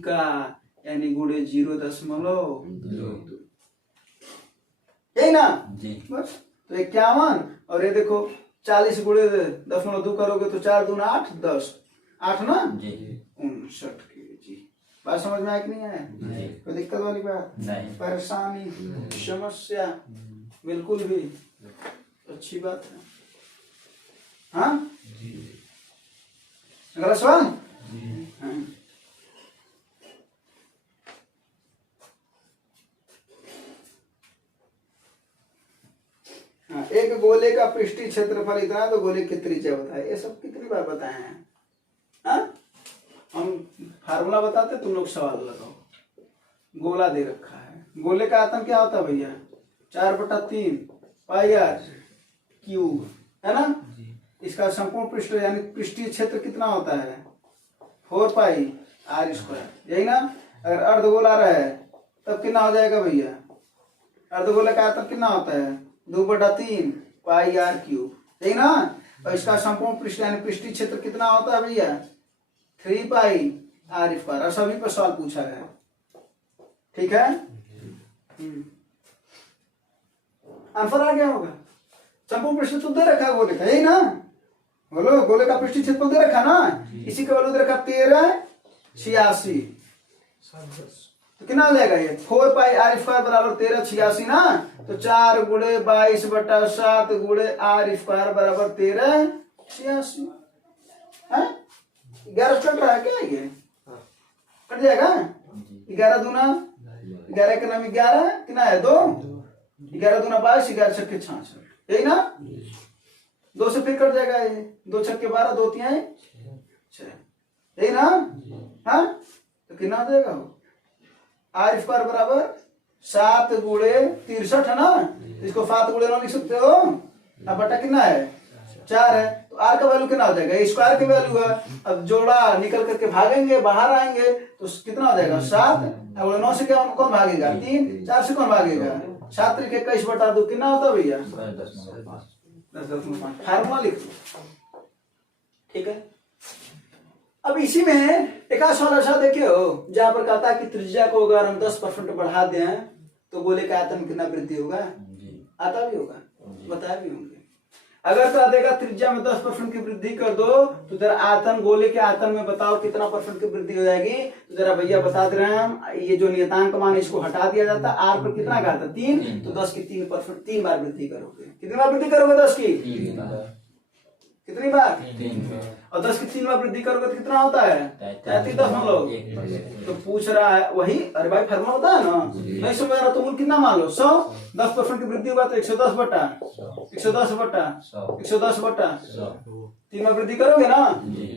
का, यानी गुणे 0.2। यही ना बस। तो 51 और ये देखो 40 गुणे 0.2 करोगे तो 4 दूना 8, 10 8 ना 59 kg। बात समझ में आया कि नहीं आया? कोई दिक्कत वाली बात नहीं, परेशानी समस्या बिल्कुल भी अच्छी बात है। हाँ अगला सवाल। हाँ, एक गोले का पृष्ठीय क्षेत्रफल इतना तो गोले की त्रिज्या बताए। ये सब कितनी बार बताए हैं? हाँ? हम फार्मूला बताते, तुम लोग सवाल लगाओ। गोला दे रखा है, गोले का आयतन क्या होता है भैया? 4/3 पाई आर क्यूब, है ना। इसका संपूर्ण पृष्ठ यानी पृष्ठीय क्षेत्र कितना होता है? 4 पाई आर स्क्वायर, यही ना। अगर अर्धगोला रहे तब कितना हो जाएगा भैया? अर्धगोले का आयतन कितना होता है? 2/3 पाई आर क्यूब, यही ना। और इसका संपूर्ण पृष्ठ यानी पृष्ठीय क्षेत्र कितना होता है भैया? 3 पाई आर स्क्वायर। और सभी पर सवाल पूछा गया, ठीक है। आंसर आ गया होगा। संपूर्ण पृष्ठ तो दे रखा है गोले का, यही ना। बोलो, गोले का पृष्ठीय क्षेत्र दे रखा ना, इसी का वैल्यू दे रखा 1386। तो कितना हो जाएगा ये? 4 पाई आर स्क्वायर बराबर 1386 ना। तो 4 गुणे 22/7 गुणे आर स्क्वायर बराबर 1386 है। 11 कट रहा है क्या? ये कट जाएगा। 11 दूना 11 के नाम 11 कितना है? 2। 11 दूना 22, 11 छक्के 66, यही ना। 2 से फिर कट जाएगा ये। 2 छक्के 12, 2 तिहाई 6, यही ना। हाँ तो कितना आ जाएगा? आर स्क्वायर बराबर 7 गुणे 63 है ना। इसको 7 गुणे 9 लिख सकते हो। अब बटा कितना है? 4 है। तो आर का वैल्यू कितना हो जाएगा? स्क्वायर की वैल्यू है। अब जोड़ा निकल करके भागेंगे, बाहर आएंगे तो कितना हो जाएगा? 7। अब 9 से क्या कौन भागेगा? 3। 4 से कौन भागेगा? 7 × 21/2 कितना होता है भैया? 10.5। फार्मूला लिख लो, ठीक है। अब इसी में एक सवाल ऐसा देखे हो जहां पर कहता है कि त्रिज्या को अगर हम 10% बढ़ा दें तो गोले का आयतन कितना वृद्धि होगा? आता भी होगा, बताया भी होंगे। अगर कह देगा त्रिज्या में 10% की वृद्धि कर दो तो जरा आयतन, गोले के आयतन में बताओ कितना % की वृद्धि हो जाएगी? तो जरा भैया बता दे रहे हैं हम। ये जो नियतांक मान इसको हटा दिया जाता है। आर पर कितना का था? 3। तो 10 की 3%, 3 बार वृद्धि करोगे। कितनी बार वृद्धि करोगे? 10 की कितनी बार? 3। और 10 की 3 बार वृद्धि करोगे तो कितना होता है? 33.1। तो पूछ रहा है वही। अरे भाई फार्मूला होता है ना, नहीं समझ रहा तो मूल कितना मान लो? 100। 10% की वृद्धि हुआ तो 110/100 3 बार वृद्धि करोगे ना,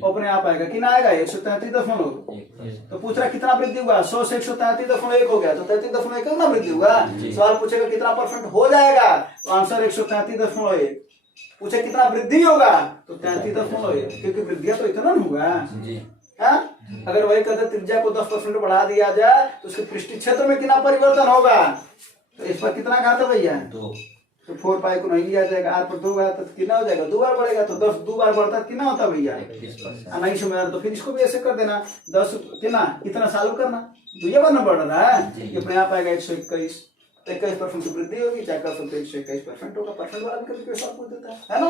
अपने आप आएगा। कितना आएगा? 133.1। तो पूछ रहा है कितना वृद्धि हुआ? 100 से 133.1 हो गया, तो 33.1 कितना वृद्धि हुआ? सवाल पूछेगा कितना % हो जाएगा, तो आंसर 133.1। पूछे कितना वृद्धि होगा तो 33.1, क्योंकि वृद्धि तो इतना न होगा। हाँ? अगर वही कहते त्रिज्या को 10% बढ़ा दिया जाए तो उसके पृष्ठीय क्षेत्र में कितना परिवर्तन होगा, तो इस पर कितना घात है भैया 2, तो 4 पाई को नहीं लिया जाएगा, r पर 2 घात तो कितना हो जाएगा 2 बार बढ़ेगा, तो 10 2 बार बढ़ता है कितना होता है भैया नहीं समझ, तो फिर इसको भी ऐसे कर देना 10 कितना सालों करना, तो ये बार ना बढ़ रहा है, ये अपने आप आएगा 121, 21% की वृद्धि होगी, चाहे कर सकते 121% होगा, परसेंट वाला भी कभी सवाल पूछ देता है ना,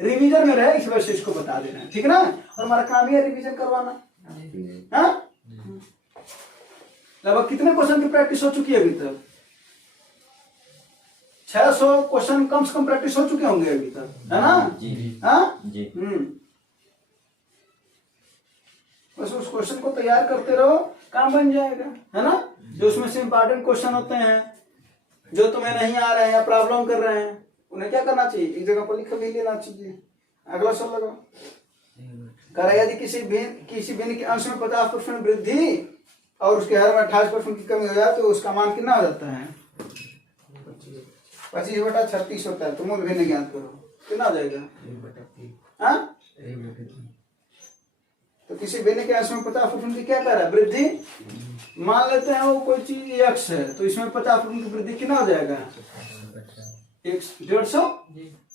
रिवीजन में रहे इस वजह से इसको बता देना है, ठीक ना, और हमारा काम ही है रिवीजन करवाना। हाँ लगभग कितने क्वेश्चन की प्रैक्टिस हो चुकी है अभी तक? 600 क्वेश्चन कम से कम प्रैक्टिस हो चुके होंगे अभी तक, है ना? हाँ बस उस क्वेश्चन को तैयार करते रहो, काम बन जाएगा, है ना? जो उसमें से इंपॉर्टेंट क्वेश्चन होते हैं, जो तुम्हें नहीं आ रहे हैं या प्रॉब्लम कर रहे हैं, उन्हें क्या करना चाहिए, एक जगह पर लिख भी लेना चाहिए। अगला सवाल लगाओ, कह यदि किसी भिन्न के अंश में 50% वृद्धि और उसके हर में 28% की कमी हो जाए तो उसका मान कितना हो जाता है 25/36 होता है, तो मूल भिन्न ज्ञात करो कितना हो जाएगा। हाँ तो किसी भिन्न के अंश में 50% की क्या कर रहा है वृद्धि, मान लेते हैं वो कोई चीज x है, तो इसमें 50% की वृद्धि कितना हो जाएगा 150,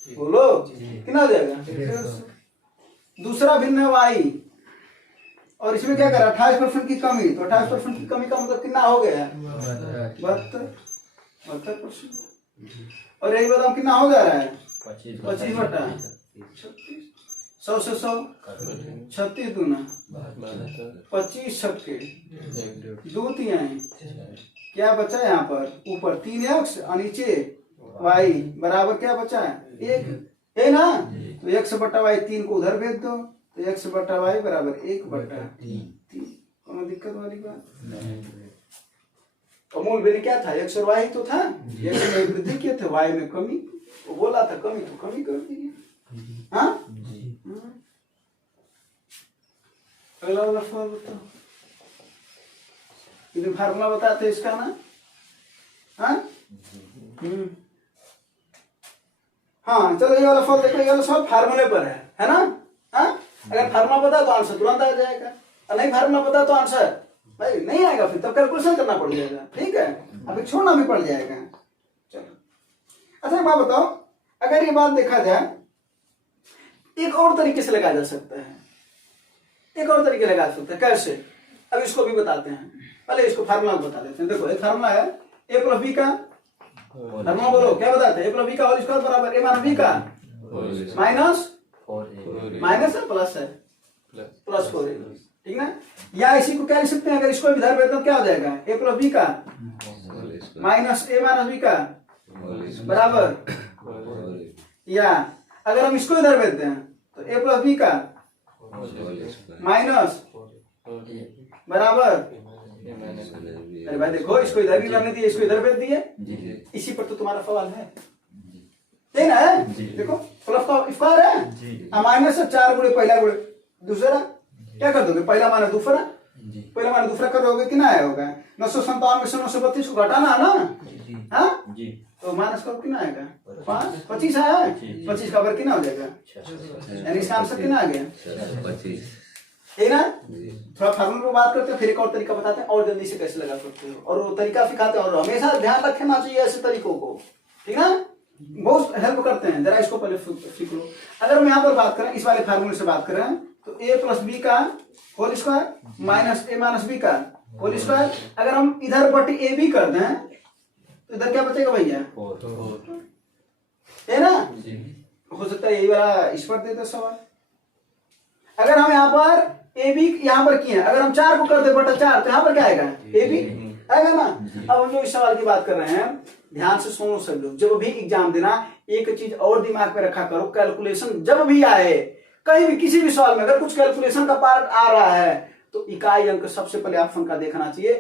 बोलो कितना हो जाएगा 150। दूसरा भिन्न है y और इसमें क्या कर रहा है 28% की कमी, तो 28% की कमी का मतलब कितना हो गया 72%, और यही बताओ कितना हो जा रहा है 25/36, 100 से 100 36 दूना 25 छक्के 2 तिहाई, क्या बचा यहाँ पर ऊपर 3x और नीचे y बराबर क्या बचा है 1 है ना, तो x/y 3 को उधर भेज दो, तो x/y बराबर 1/3, कोनो दिक्कत वाली बात नहीं। तो मूल भिन्न क्या था x और y तो था, x में वृद्धि किए थे y में कमी, वो बोला था कमी तो कमी कर दी। हाँ अगला वाला सवाल बताओ, इधर फार्मूला बताते इसका ना। हाँ हाँ चलो ये वाला सवाल देखो, ये वाला सवाल फार्मूले पर है ना। हाँ अगर फार्मूला पता तो आंसर तुरंत आ जाएगा, और नहीं फार्मूला पता तो आंसर भाई नहीं आएगा, फिर तब कैलकुलेशन करना पड़ जाएगा, ठीक है, अभी छोड़ना भी पड़ जाएगा। चलो अच्छा बात बताओ, अगर ये बात देखा जाए एक और तरीके से लगाया जा सकता है, एक और तरीके लगा सकते हैं, कैसे अब इसको भी बताते हैं, पहले इसको फार्मूला बता देते हैं। देखो एक फार्मूला है a प्लस b का, फार्मूला बोलो क्या बताते हैं, a प्लस b का होल स्क्वायर बराबर a माइनस b का माइनस है प्लस है प्लस 4a, ठीक ना, या इसी को क्या लिख सकते हैं, अगर इसको इधर भेज दो क्या हो जाएगा a प्लस b का माइनस a माइनस b का बराबर, या अगर हम इसको इधर भेजते हैं तो a प्लस b का माइनस बराबर, अरे भाई देखो इसको इधर भी रहने दिए, इसको इधर भेज दिए, इसी पर तो तुम्हारा सवाल है ना, देखो प्लस का स्क्वायर है, माइनस से 4 गुणे पहला गुणे दूसरा, क्या कर दोगे पहला माइनस दूसरा, पहला माइनस दूसरा कर दोगे कितना आया होगा 997 में से 932 को घटाना है ना। हाँ तो माइनस का कितना आएगा 25 आया, 25 का वर्ग कितना हो जाएगा, यानी इसका आंसर कितना आ गया 25, ठीक ना। थोड़ा फार्मूला पर बात करते हैं, फिर एक और तरीका बताते हैं और जल्दी से कैसे लगा सकते हो, और वो तरीका सिखाते हैं, और हमेशा ध्यान रखना चाहिए ऐसे तरीकों को, ठीक ना, बहुत हेल्प करते हैं। जरा इसको पहले सीख लो। अगर हम यहाँ पर बात करें इस वाले फार्मूले से बात करें तो a प्लस बी का whole square minus a minus b का होल स्क्वायर, अगर हम इधर बटी ए बी कर दें तो इधर क्या बचेगा भैया है ना, हो सकता है यही वाला इस पर देते सवाल। अगर हम यहाँ पर ए बी यहाँ पर किए, अगर हम 4 को कर दे बटा 4 तो यहाँ पर क्या आएगा ए बी आएगा ना। अब हम जो इस सवाल की बात कर रहे हैं ध्यान से सुनो सब लोग, जब भी एग्जाम देना एक चीज और दिमाग में रखा करो, कैलकुलेशन जब भी आए कहीं भी किसी भी सवाल में अगर कुछ कैलकुलेशन का पार्ट आ रहा है तो इकाई अंक सबसे पहले ऑप्शन का देखना चाहिए।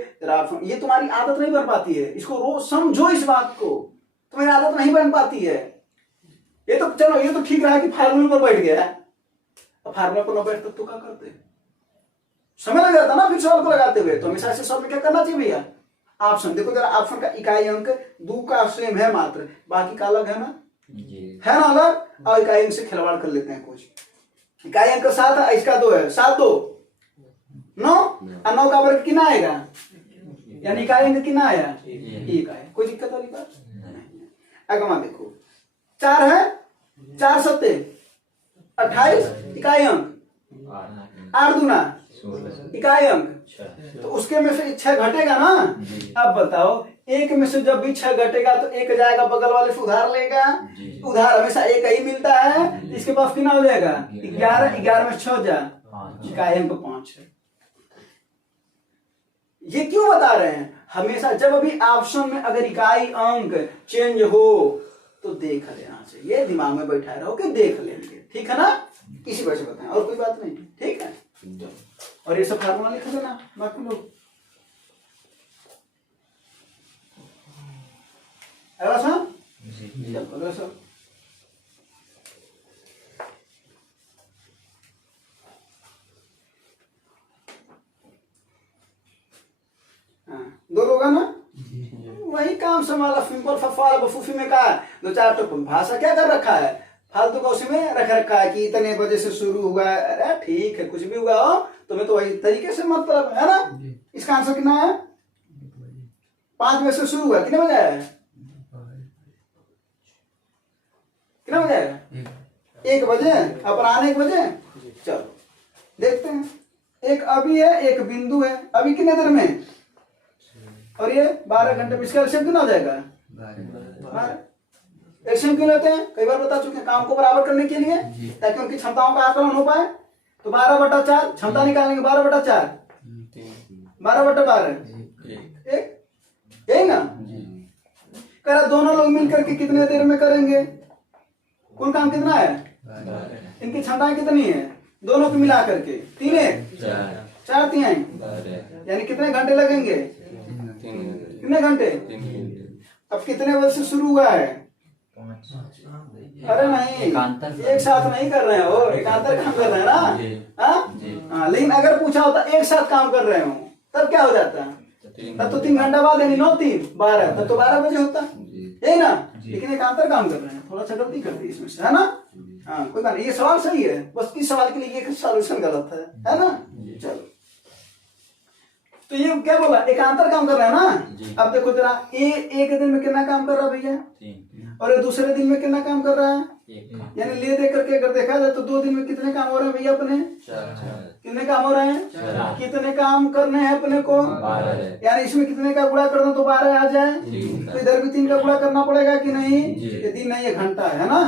ये तुम्हारी आदत नहीं बन पाती है, इसको रोज समझो, इस बात को तुम्हारी आदत नहीं बन पाती है। ये तो चलो ये तो ठीक रहा कि फार्मूले पर बैठ गया, अब फार्मूले पर न बैठते तो क्या करते, समय लग जाता ना फिर सवाल को लगाते हुए। तो हमेशा ऐसे सवाल में क्या करना चाहिए भैया ऑप्शन देखो जरा, ऑप्शन का इकाई अंक 2 का सेम है मात्र, बाकी का अलग है ना, है ना अलग। और इकाई अंक से खिलवाड़ कर लेते हैं कुछ। इकाई अंक 7 है, इसका 2 है, 7 2 9 और 9 का वर्ग कितना आएगा, यानी इकाई अंक कितना आया, 1 आया। कोई दिक्कत वाली बात नहीं। अगमा देखो 4 है, 4 सत्ते 28 इकाई अंक, 8 दूना इकाई अंक, तो उसके में से 6 घटेगा ना। अब बताओ एक में से जब भी 6 घटेगा तो एक जाएगा बगल वाले से उधार लेगा, उधार हमेशा एक ही मिलता है, इसके पास कितना हो जाएगा 11, 11 में 6 जा इकाई अंक 5 है। ये क्यों बता रहे हैं, हमेशा जब अभी ऑप्शन में अगर इकाई अंक चेंज हो तो देख लेना चाहिए, दिमाग में बैठाए रहो कि देख लेंगे, ठीक है ना। इसी वजह से बताएं, और कोई बात नहीं, ठीक है। और ये सब फार्मूला लिख देना बाकी लोग। अगला सवाल, दो लोग है ना, वही काम संभाला, सिंपल फफाल बफूफी में कहा 2-4 तो भाषा क्या कर रखा है, फालतू का उसी में रख रखा है कि इतने बजे से शुरू हुआ है। अरे ठीक है, कुछ भी हुआ हो तुम्हें तो वही तरीके से मतलब है ना। इसका आंसर कितना है, 5 बजे से शुरू हुआ, कितने बजे है, कितना बजे है, 1 बजे, अपराह्न 1 बजे। चलो देखते हैं, एक अभी है, एक बिंदु है, अभी कितने देर में, और ये 12 घंटे। इसका एलसीएम कितना हो जाएगा, 12। एलसीएम क्यों लेते हैं, कई बार बता चुके हैं, काम को बराबर करने के लिए, ताकि उनकी क्षमताओं का आकलन हो पाए। तो 12/4 क्षमता निकालेंगे, 12/4 12/12 एक, यही ना। कह दोनों लोग मिलकर के कितने देर में करेंगे, कुल काम कितना है, इनकी क्षमताएं कितनी है, दोनों को मिला करके 3 4 3 यानी कितने घंटे लगेंगे, कितने घंटे। अब कितने बजे से शुरू हुआ है, अरे नहीं एक साथ नहीं कर रहे हो, एकांतर काम कर रहे हैं ना। हाँ, लेकिन अगर पूछा होता एक साथ काम कर रहे हो तब क्या हो जाता, तब तो 3 घंटा बाद, यानी 9 3 12, तब तो 12 बजे होता, यही ना। लेकिन एकांतर काम कर रहे हैं, थोड़ा सा गलती कर दी इसमें से, है ना। हाँ कोई बात नहीं, ये सवाल सही है, बस इस सवाल के लिए ये सॉल्यूशन गलत है ना। चलो तो ये क्या बोला, एकांतर काम कर रहा है ना। अब देखो जरा, ये एक दिन में कितना काम कर रहा है भैया, और ये दूसरे दिन में कितना काम कर रहा है, यानी ले दे करके अगर देखा जाए तो 2 दिन में कितने काम हो रहे हैं भैया अपने, कितने काम हो रहे हैं, कितने काम करने हैं अपने को, यानी इसमें कितने का गुणा करना तो 12 आ जाए, तो इधर भी 3 का गुणा करना पड़ेगा कि नहीं, ये दिन नहीं, ये घंटा है ना।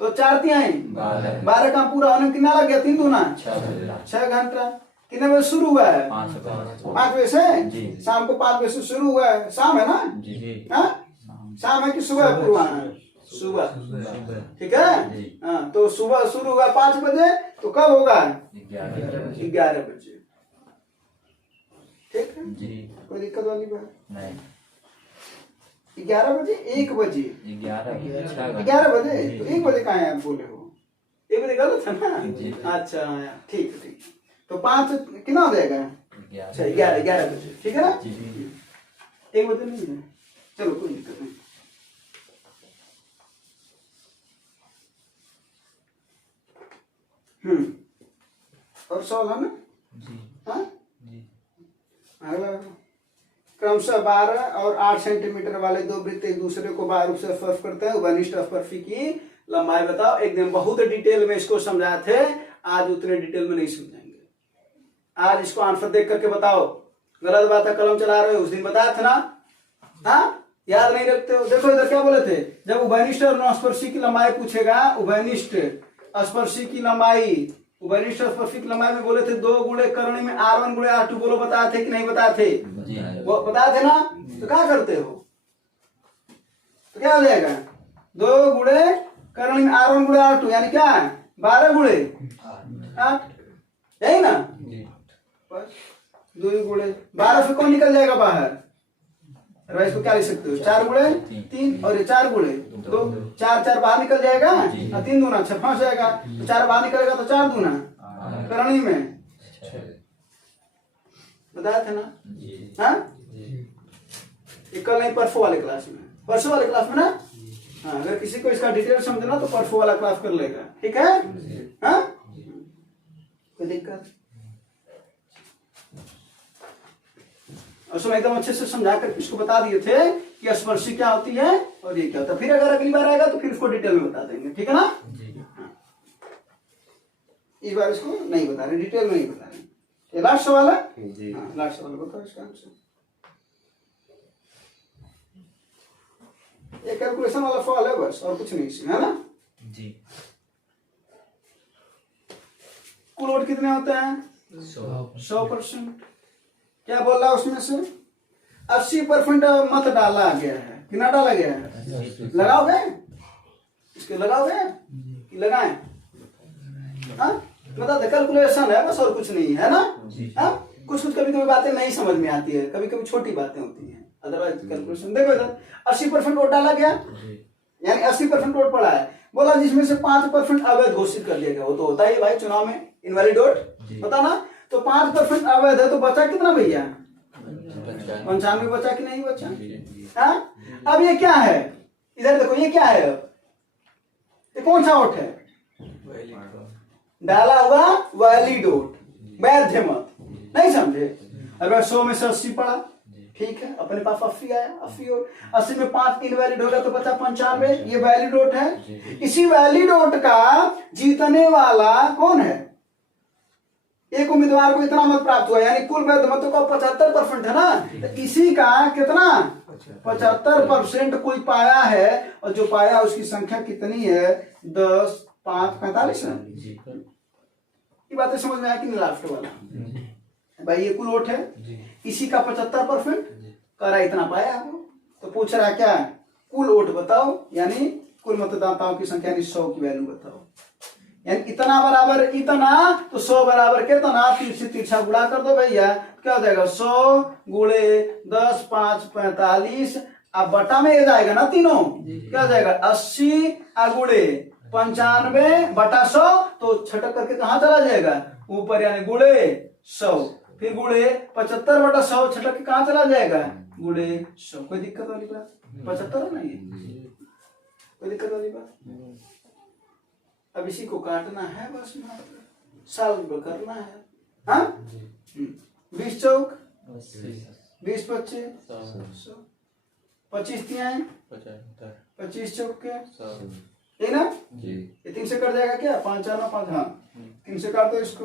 तो 4 3 12 काम पूरा होने में कितना लग गया, 3 दूना 6 घंटा। कितने बजे शुरू हुआ है, 5 बजे से, शाम को 5 बजे से शुरू हुआ है, शाम है ना, शाम है कि सुबह है, पूर्वाह्न, सुबह, ठीक है। हाँ तो सुबह शुरू हुआ 5 बजे, तो कब होगा 11 बजे, ठीक है। कोई दिक्कत वाली बात नहीं, 11 बजे 1 बजे 11 बजे, तो 1 बजे कहाँ है आप बोले हो, 1 बजे गलत है ना। अच्छा ठीक है, ठीक है, तो 5 कितना हो जाएगा, अच्छा 11 बजे, ठीक है ना। 1 बजे नहीं है, चलो कोई दिक्कत नहीं। और सवाल है ना, हाँ अगला, क्रमशः 12 और 8 सेंटीमीटर वाले 2 वृत्त एक दूसरे को बाह्य रूप से स्पर्श करते हैं, उभयनिष्ठ स्पर्शी की लंबाई बताओ। एक दिन बहुत डिटेल में इसको समझाए थे, आज उतने डिटेल में नहीं समझाएंगे। आज इसको आंसर देख करके बताओ, गलत बात है, कलम चला रहे हो, उस दिन बताया था ना, हाँ याद नहीं रखते हो। देखो इधर क्या बोले थे, जब उभयनिष्ठ और स्पर्शी की लंबाई पूछेगा, उभयनिष्ठ स्पर्शी की लंबाई, उभयनिष्ठ स्पर्शी की लंबाई में बोले थे 2 गुणे करणी में R1 गुणे R2, बोलो बताए थे कि नहीं बताए थे, वो बताए थे ना। तो क्या करते हो, तो क्या हो जाएगा, 2 गुणे करणी में R1 गुणे R2, यानी क्या है 12 गुणे 8, यही ना। 2 गुणे 12 से कौन निकल जाएगा बाहर, इसको क्या लिख सकते हो, 4 गुणे 3, और ये 4 गुणे 2, 4 बाहर निकल जाएगा, 3 दूना 6 फंस जाएगा, तो 4 बाहर निकलेगा तो 4 दूना करणी में, बताया था ना। हाँ ये कल नहीं परसों वाले क्लास में, परसों वाले क्लास में ना। हाँ, अगर किसी को इसका डिटेल समझना तो परसों वाला क्लास कर लेगा, ठीक है। हाँ, कोई दिक्कत? उसमें एकदम अच्छे से समझा कर इसको बता दिए थे कि स्पर्शी क्या होती है और ये क्या होता है। फिर अगर अगली बार आएगा तो फिर उसको डिटेल में बता देंगे, ठीक है ना। हाँ। इस बार इसको नहीं बता रहे, डिटेल में नहीं बता रहे। ये लास्ट सवाल है। हाँ, लास्ट सवाल बताओ इसका आंसर। ये कैलकुलेशन वाला सवाल है बस, और कुछ नहीं इसमें, है ना जी। कुल वोट कितने होते हैं? 100%। क्या बोल रहा है उसमें से 80% मत डाला गया है। कितना डाला गया है? लगाओगे इसके, लगाओगे कि लगाएं? मतलब कैलकुलेशन है बस, और कुछ नहीं है ना। कुछ कुछ कभी कभी बातें नहीं समझ में आती है, कभी कभी छोटी बातें होती हैं, अदरवाइज कैलकुलेशन। देखो इधर 80% वोट डाला गया, यानी 80% वोट पड़ा है। बोला जिसमें से 5% अवैध घोषित कर दिया गया। वो तो होता ही भाई चुनाव में, इनवैलिड वोट होता ना। तो 5% अवैध है, तो बचा कितना भैया? 95 बचा कि नहीं बचा? हाँ, अब ये क्या है? इधर देखो, ये क्या है? अब ये कौन सा वोट है? डाला हुआ वैलिड वोट, वैध मत। नहीं समझे? अगर 100 में से 80 पड़ा, ठीक है, अपने पास 80 आया, 80 वोट। 80 में 5 इनवैलिड होगा तो बचा 95। ये वैलिड वोट है। इसी वैलिड वोट का जीतने वाला कौन है? एक उम्मीदवार को इतना मत प्राप्त हुआ, यानी कुल वैध मतों का 75% है ना। तो इसी का कितना 75% कोई पाया है, और जो पाया उसकी संख्या कितनी है? 10, 5, 45 है। ये बातें समझ में आया कि नहीं? लास्ट वाला भाई, ये कुल वोट है, इसी का 75% करा, इतना पाया वो। तो पूछ रहा क्या? कुल वोट बताओ, यानी कुल मतदाताओं की संख्या, यानी 100 की वैल्यू बताओ। यानी इतना बराबर इतना, तो 100 बराबर कितना? 3 से तिरछा गुणा कर दो भैया, क्या हो जाएगा? 100 गुणे 10, 5, 45। अब बटा में ये जाएगा ना तीनों, क्या हो जाएगा? 80 गुणे 95 बटा 100, तो छटक करके कहाँ चला जाएगा? ऊपर, यानी गुणे 100। फिर गुणे 75 बटा 100, छटक के कहाँ चला जाएगा? गुणे 100। कोई दिक्कत वाली बात? 75 है ना ये? कोई दिक्कत वाली बात? अब इसी को काटना है बस, सॉल्व करना है। हाँ, 20 चौक 20 पच्चे 100, 25 तिहाई 25 चौक के 100, ना। ये 3 से कट जाएगा क्या? 5 4 9 5। हाँ, 3 से काट दो इसको।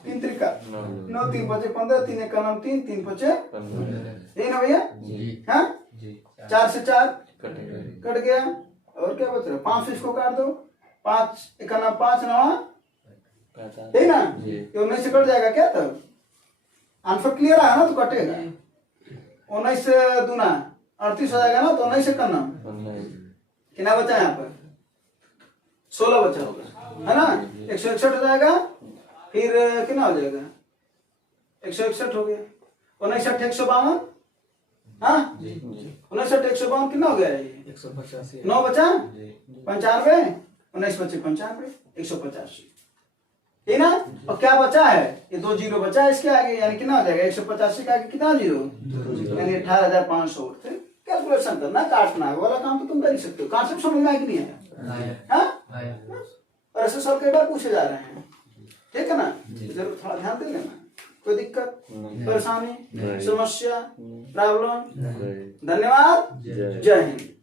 3 त्रिका 9, 3 5 15, 3 1 9 3, 3 5 15, ना भैया। हाँ, 4 से 4 कट गया, और क्या बच रहा? 5 से इसको काट दो। 5 1 9 5 9, ठीक ना। ये 19 से कट जाएगा क्या? तब आंसर क्लियर है ना, तो कटेगा। 19 से दूना 38 हो जाएगा ना, तो 19 से करना कितना बचा? यहाँ पर 16 बचा होगा, है ना। 161 हो जाएगा। फिर कितना हो जाएगा? 161 हो गया। 59 152, हाँ 59 152 कितना हो गया? 185। 9 बचा 95, 19 बचे 95, 185, ठीक ना। और क्या बचा है? ये 2 जीरो बचा है इसके आगे, यानी कितना हो जाएगा? 185 के आगे कितना जीरो? यानी 18,500 वोट थे। कैलकुलेशन करना, काटना वाला काम तो तुम कर ही सकते हो। कॉन्सेप्ट समझ में आया कि नहीं आया? और ऐसे सवाल कई बार पूछे जा रहे हैं, ठीक है ना। जरूर थोड़ा ध्यान दे लेना। कोई दिक्कत, परेशानी, समस्या, प्रॉब्लम? धन्यवाद, जय हिंद।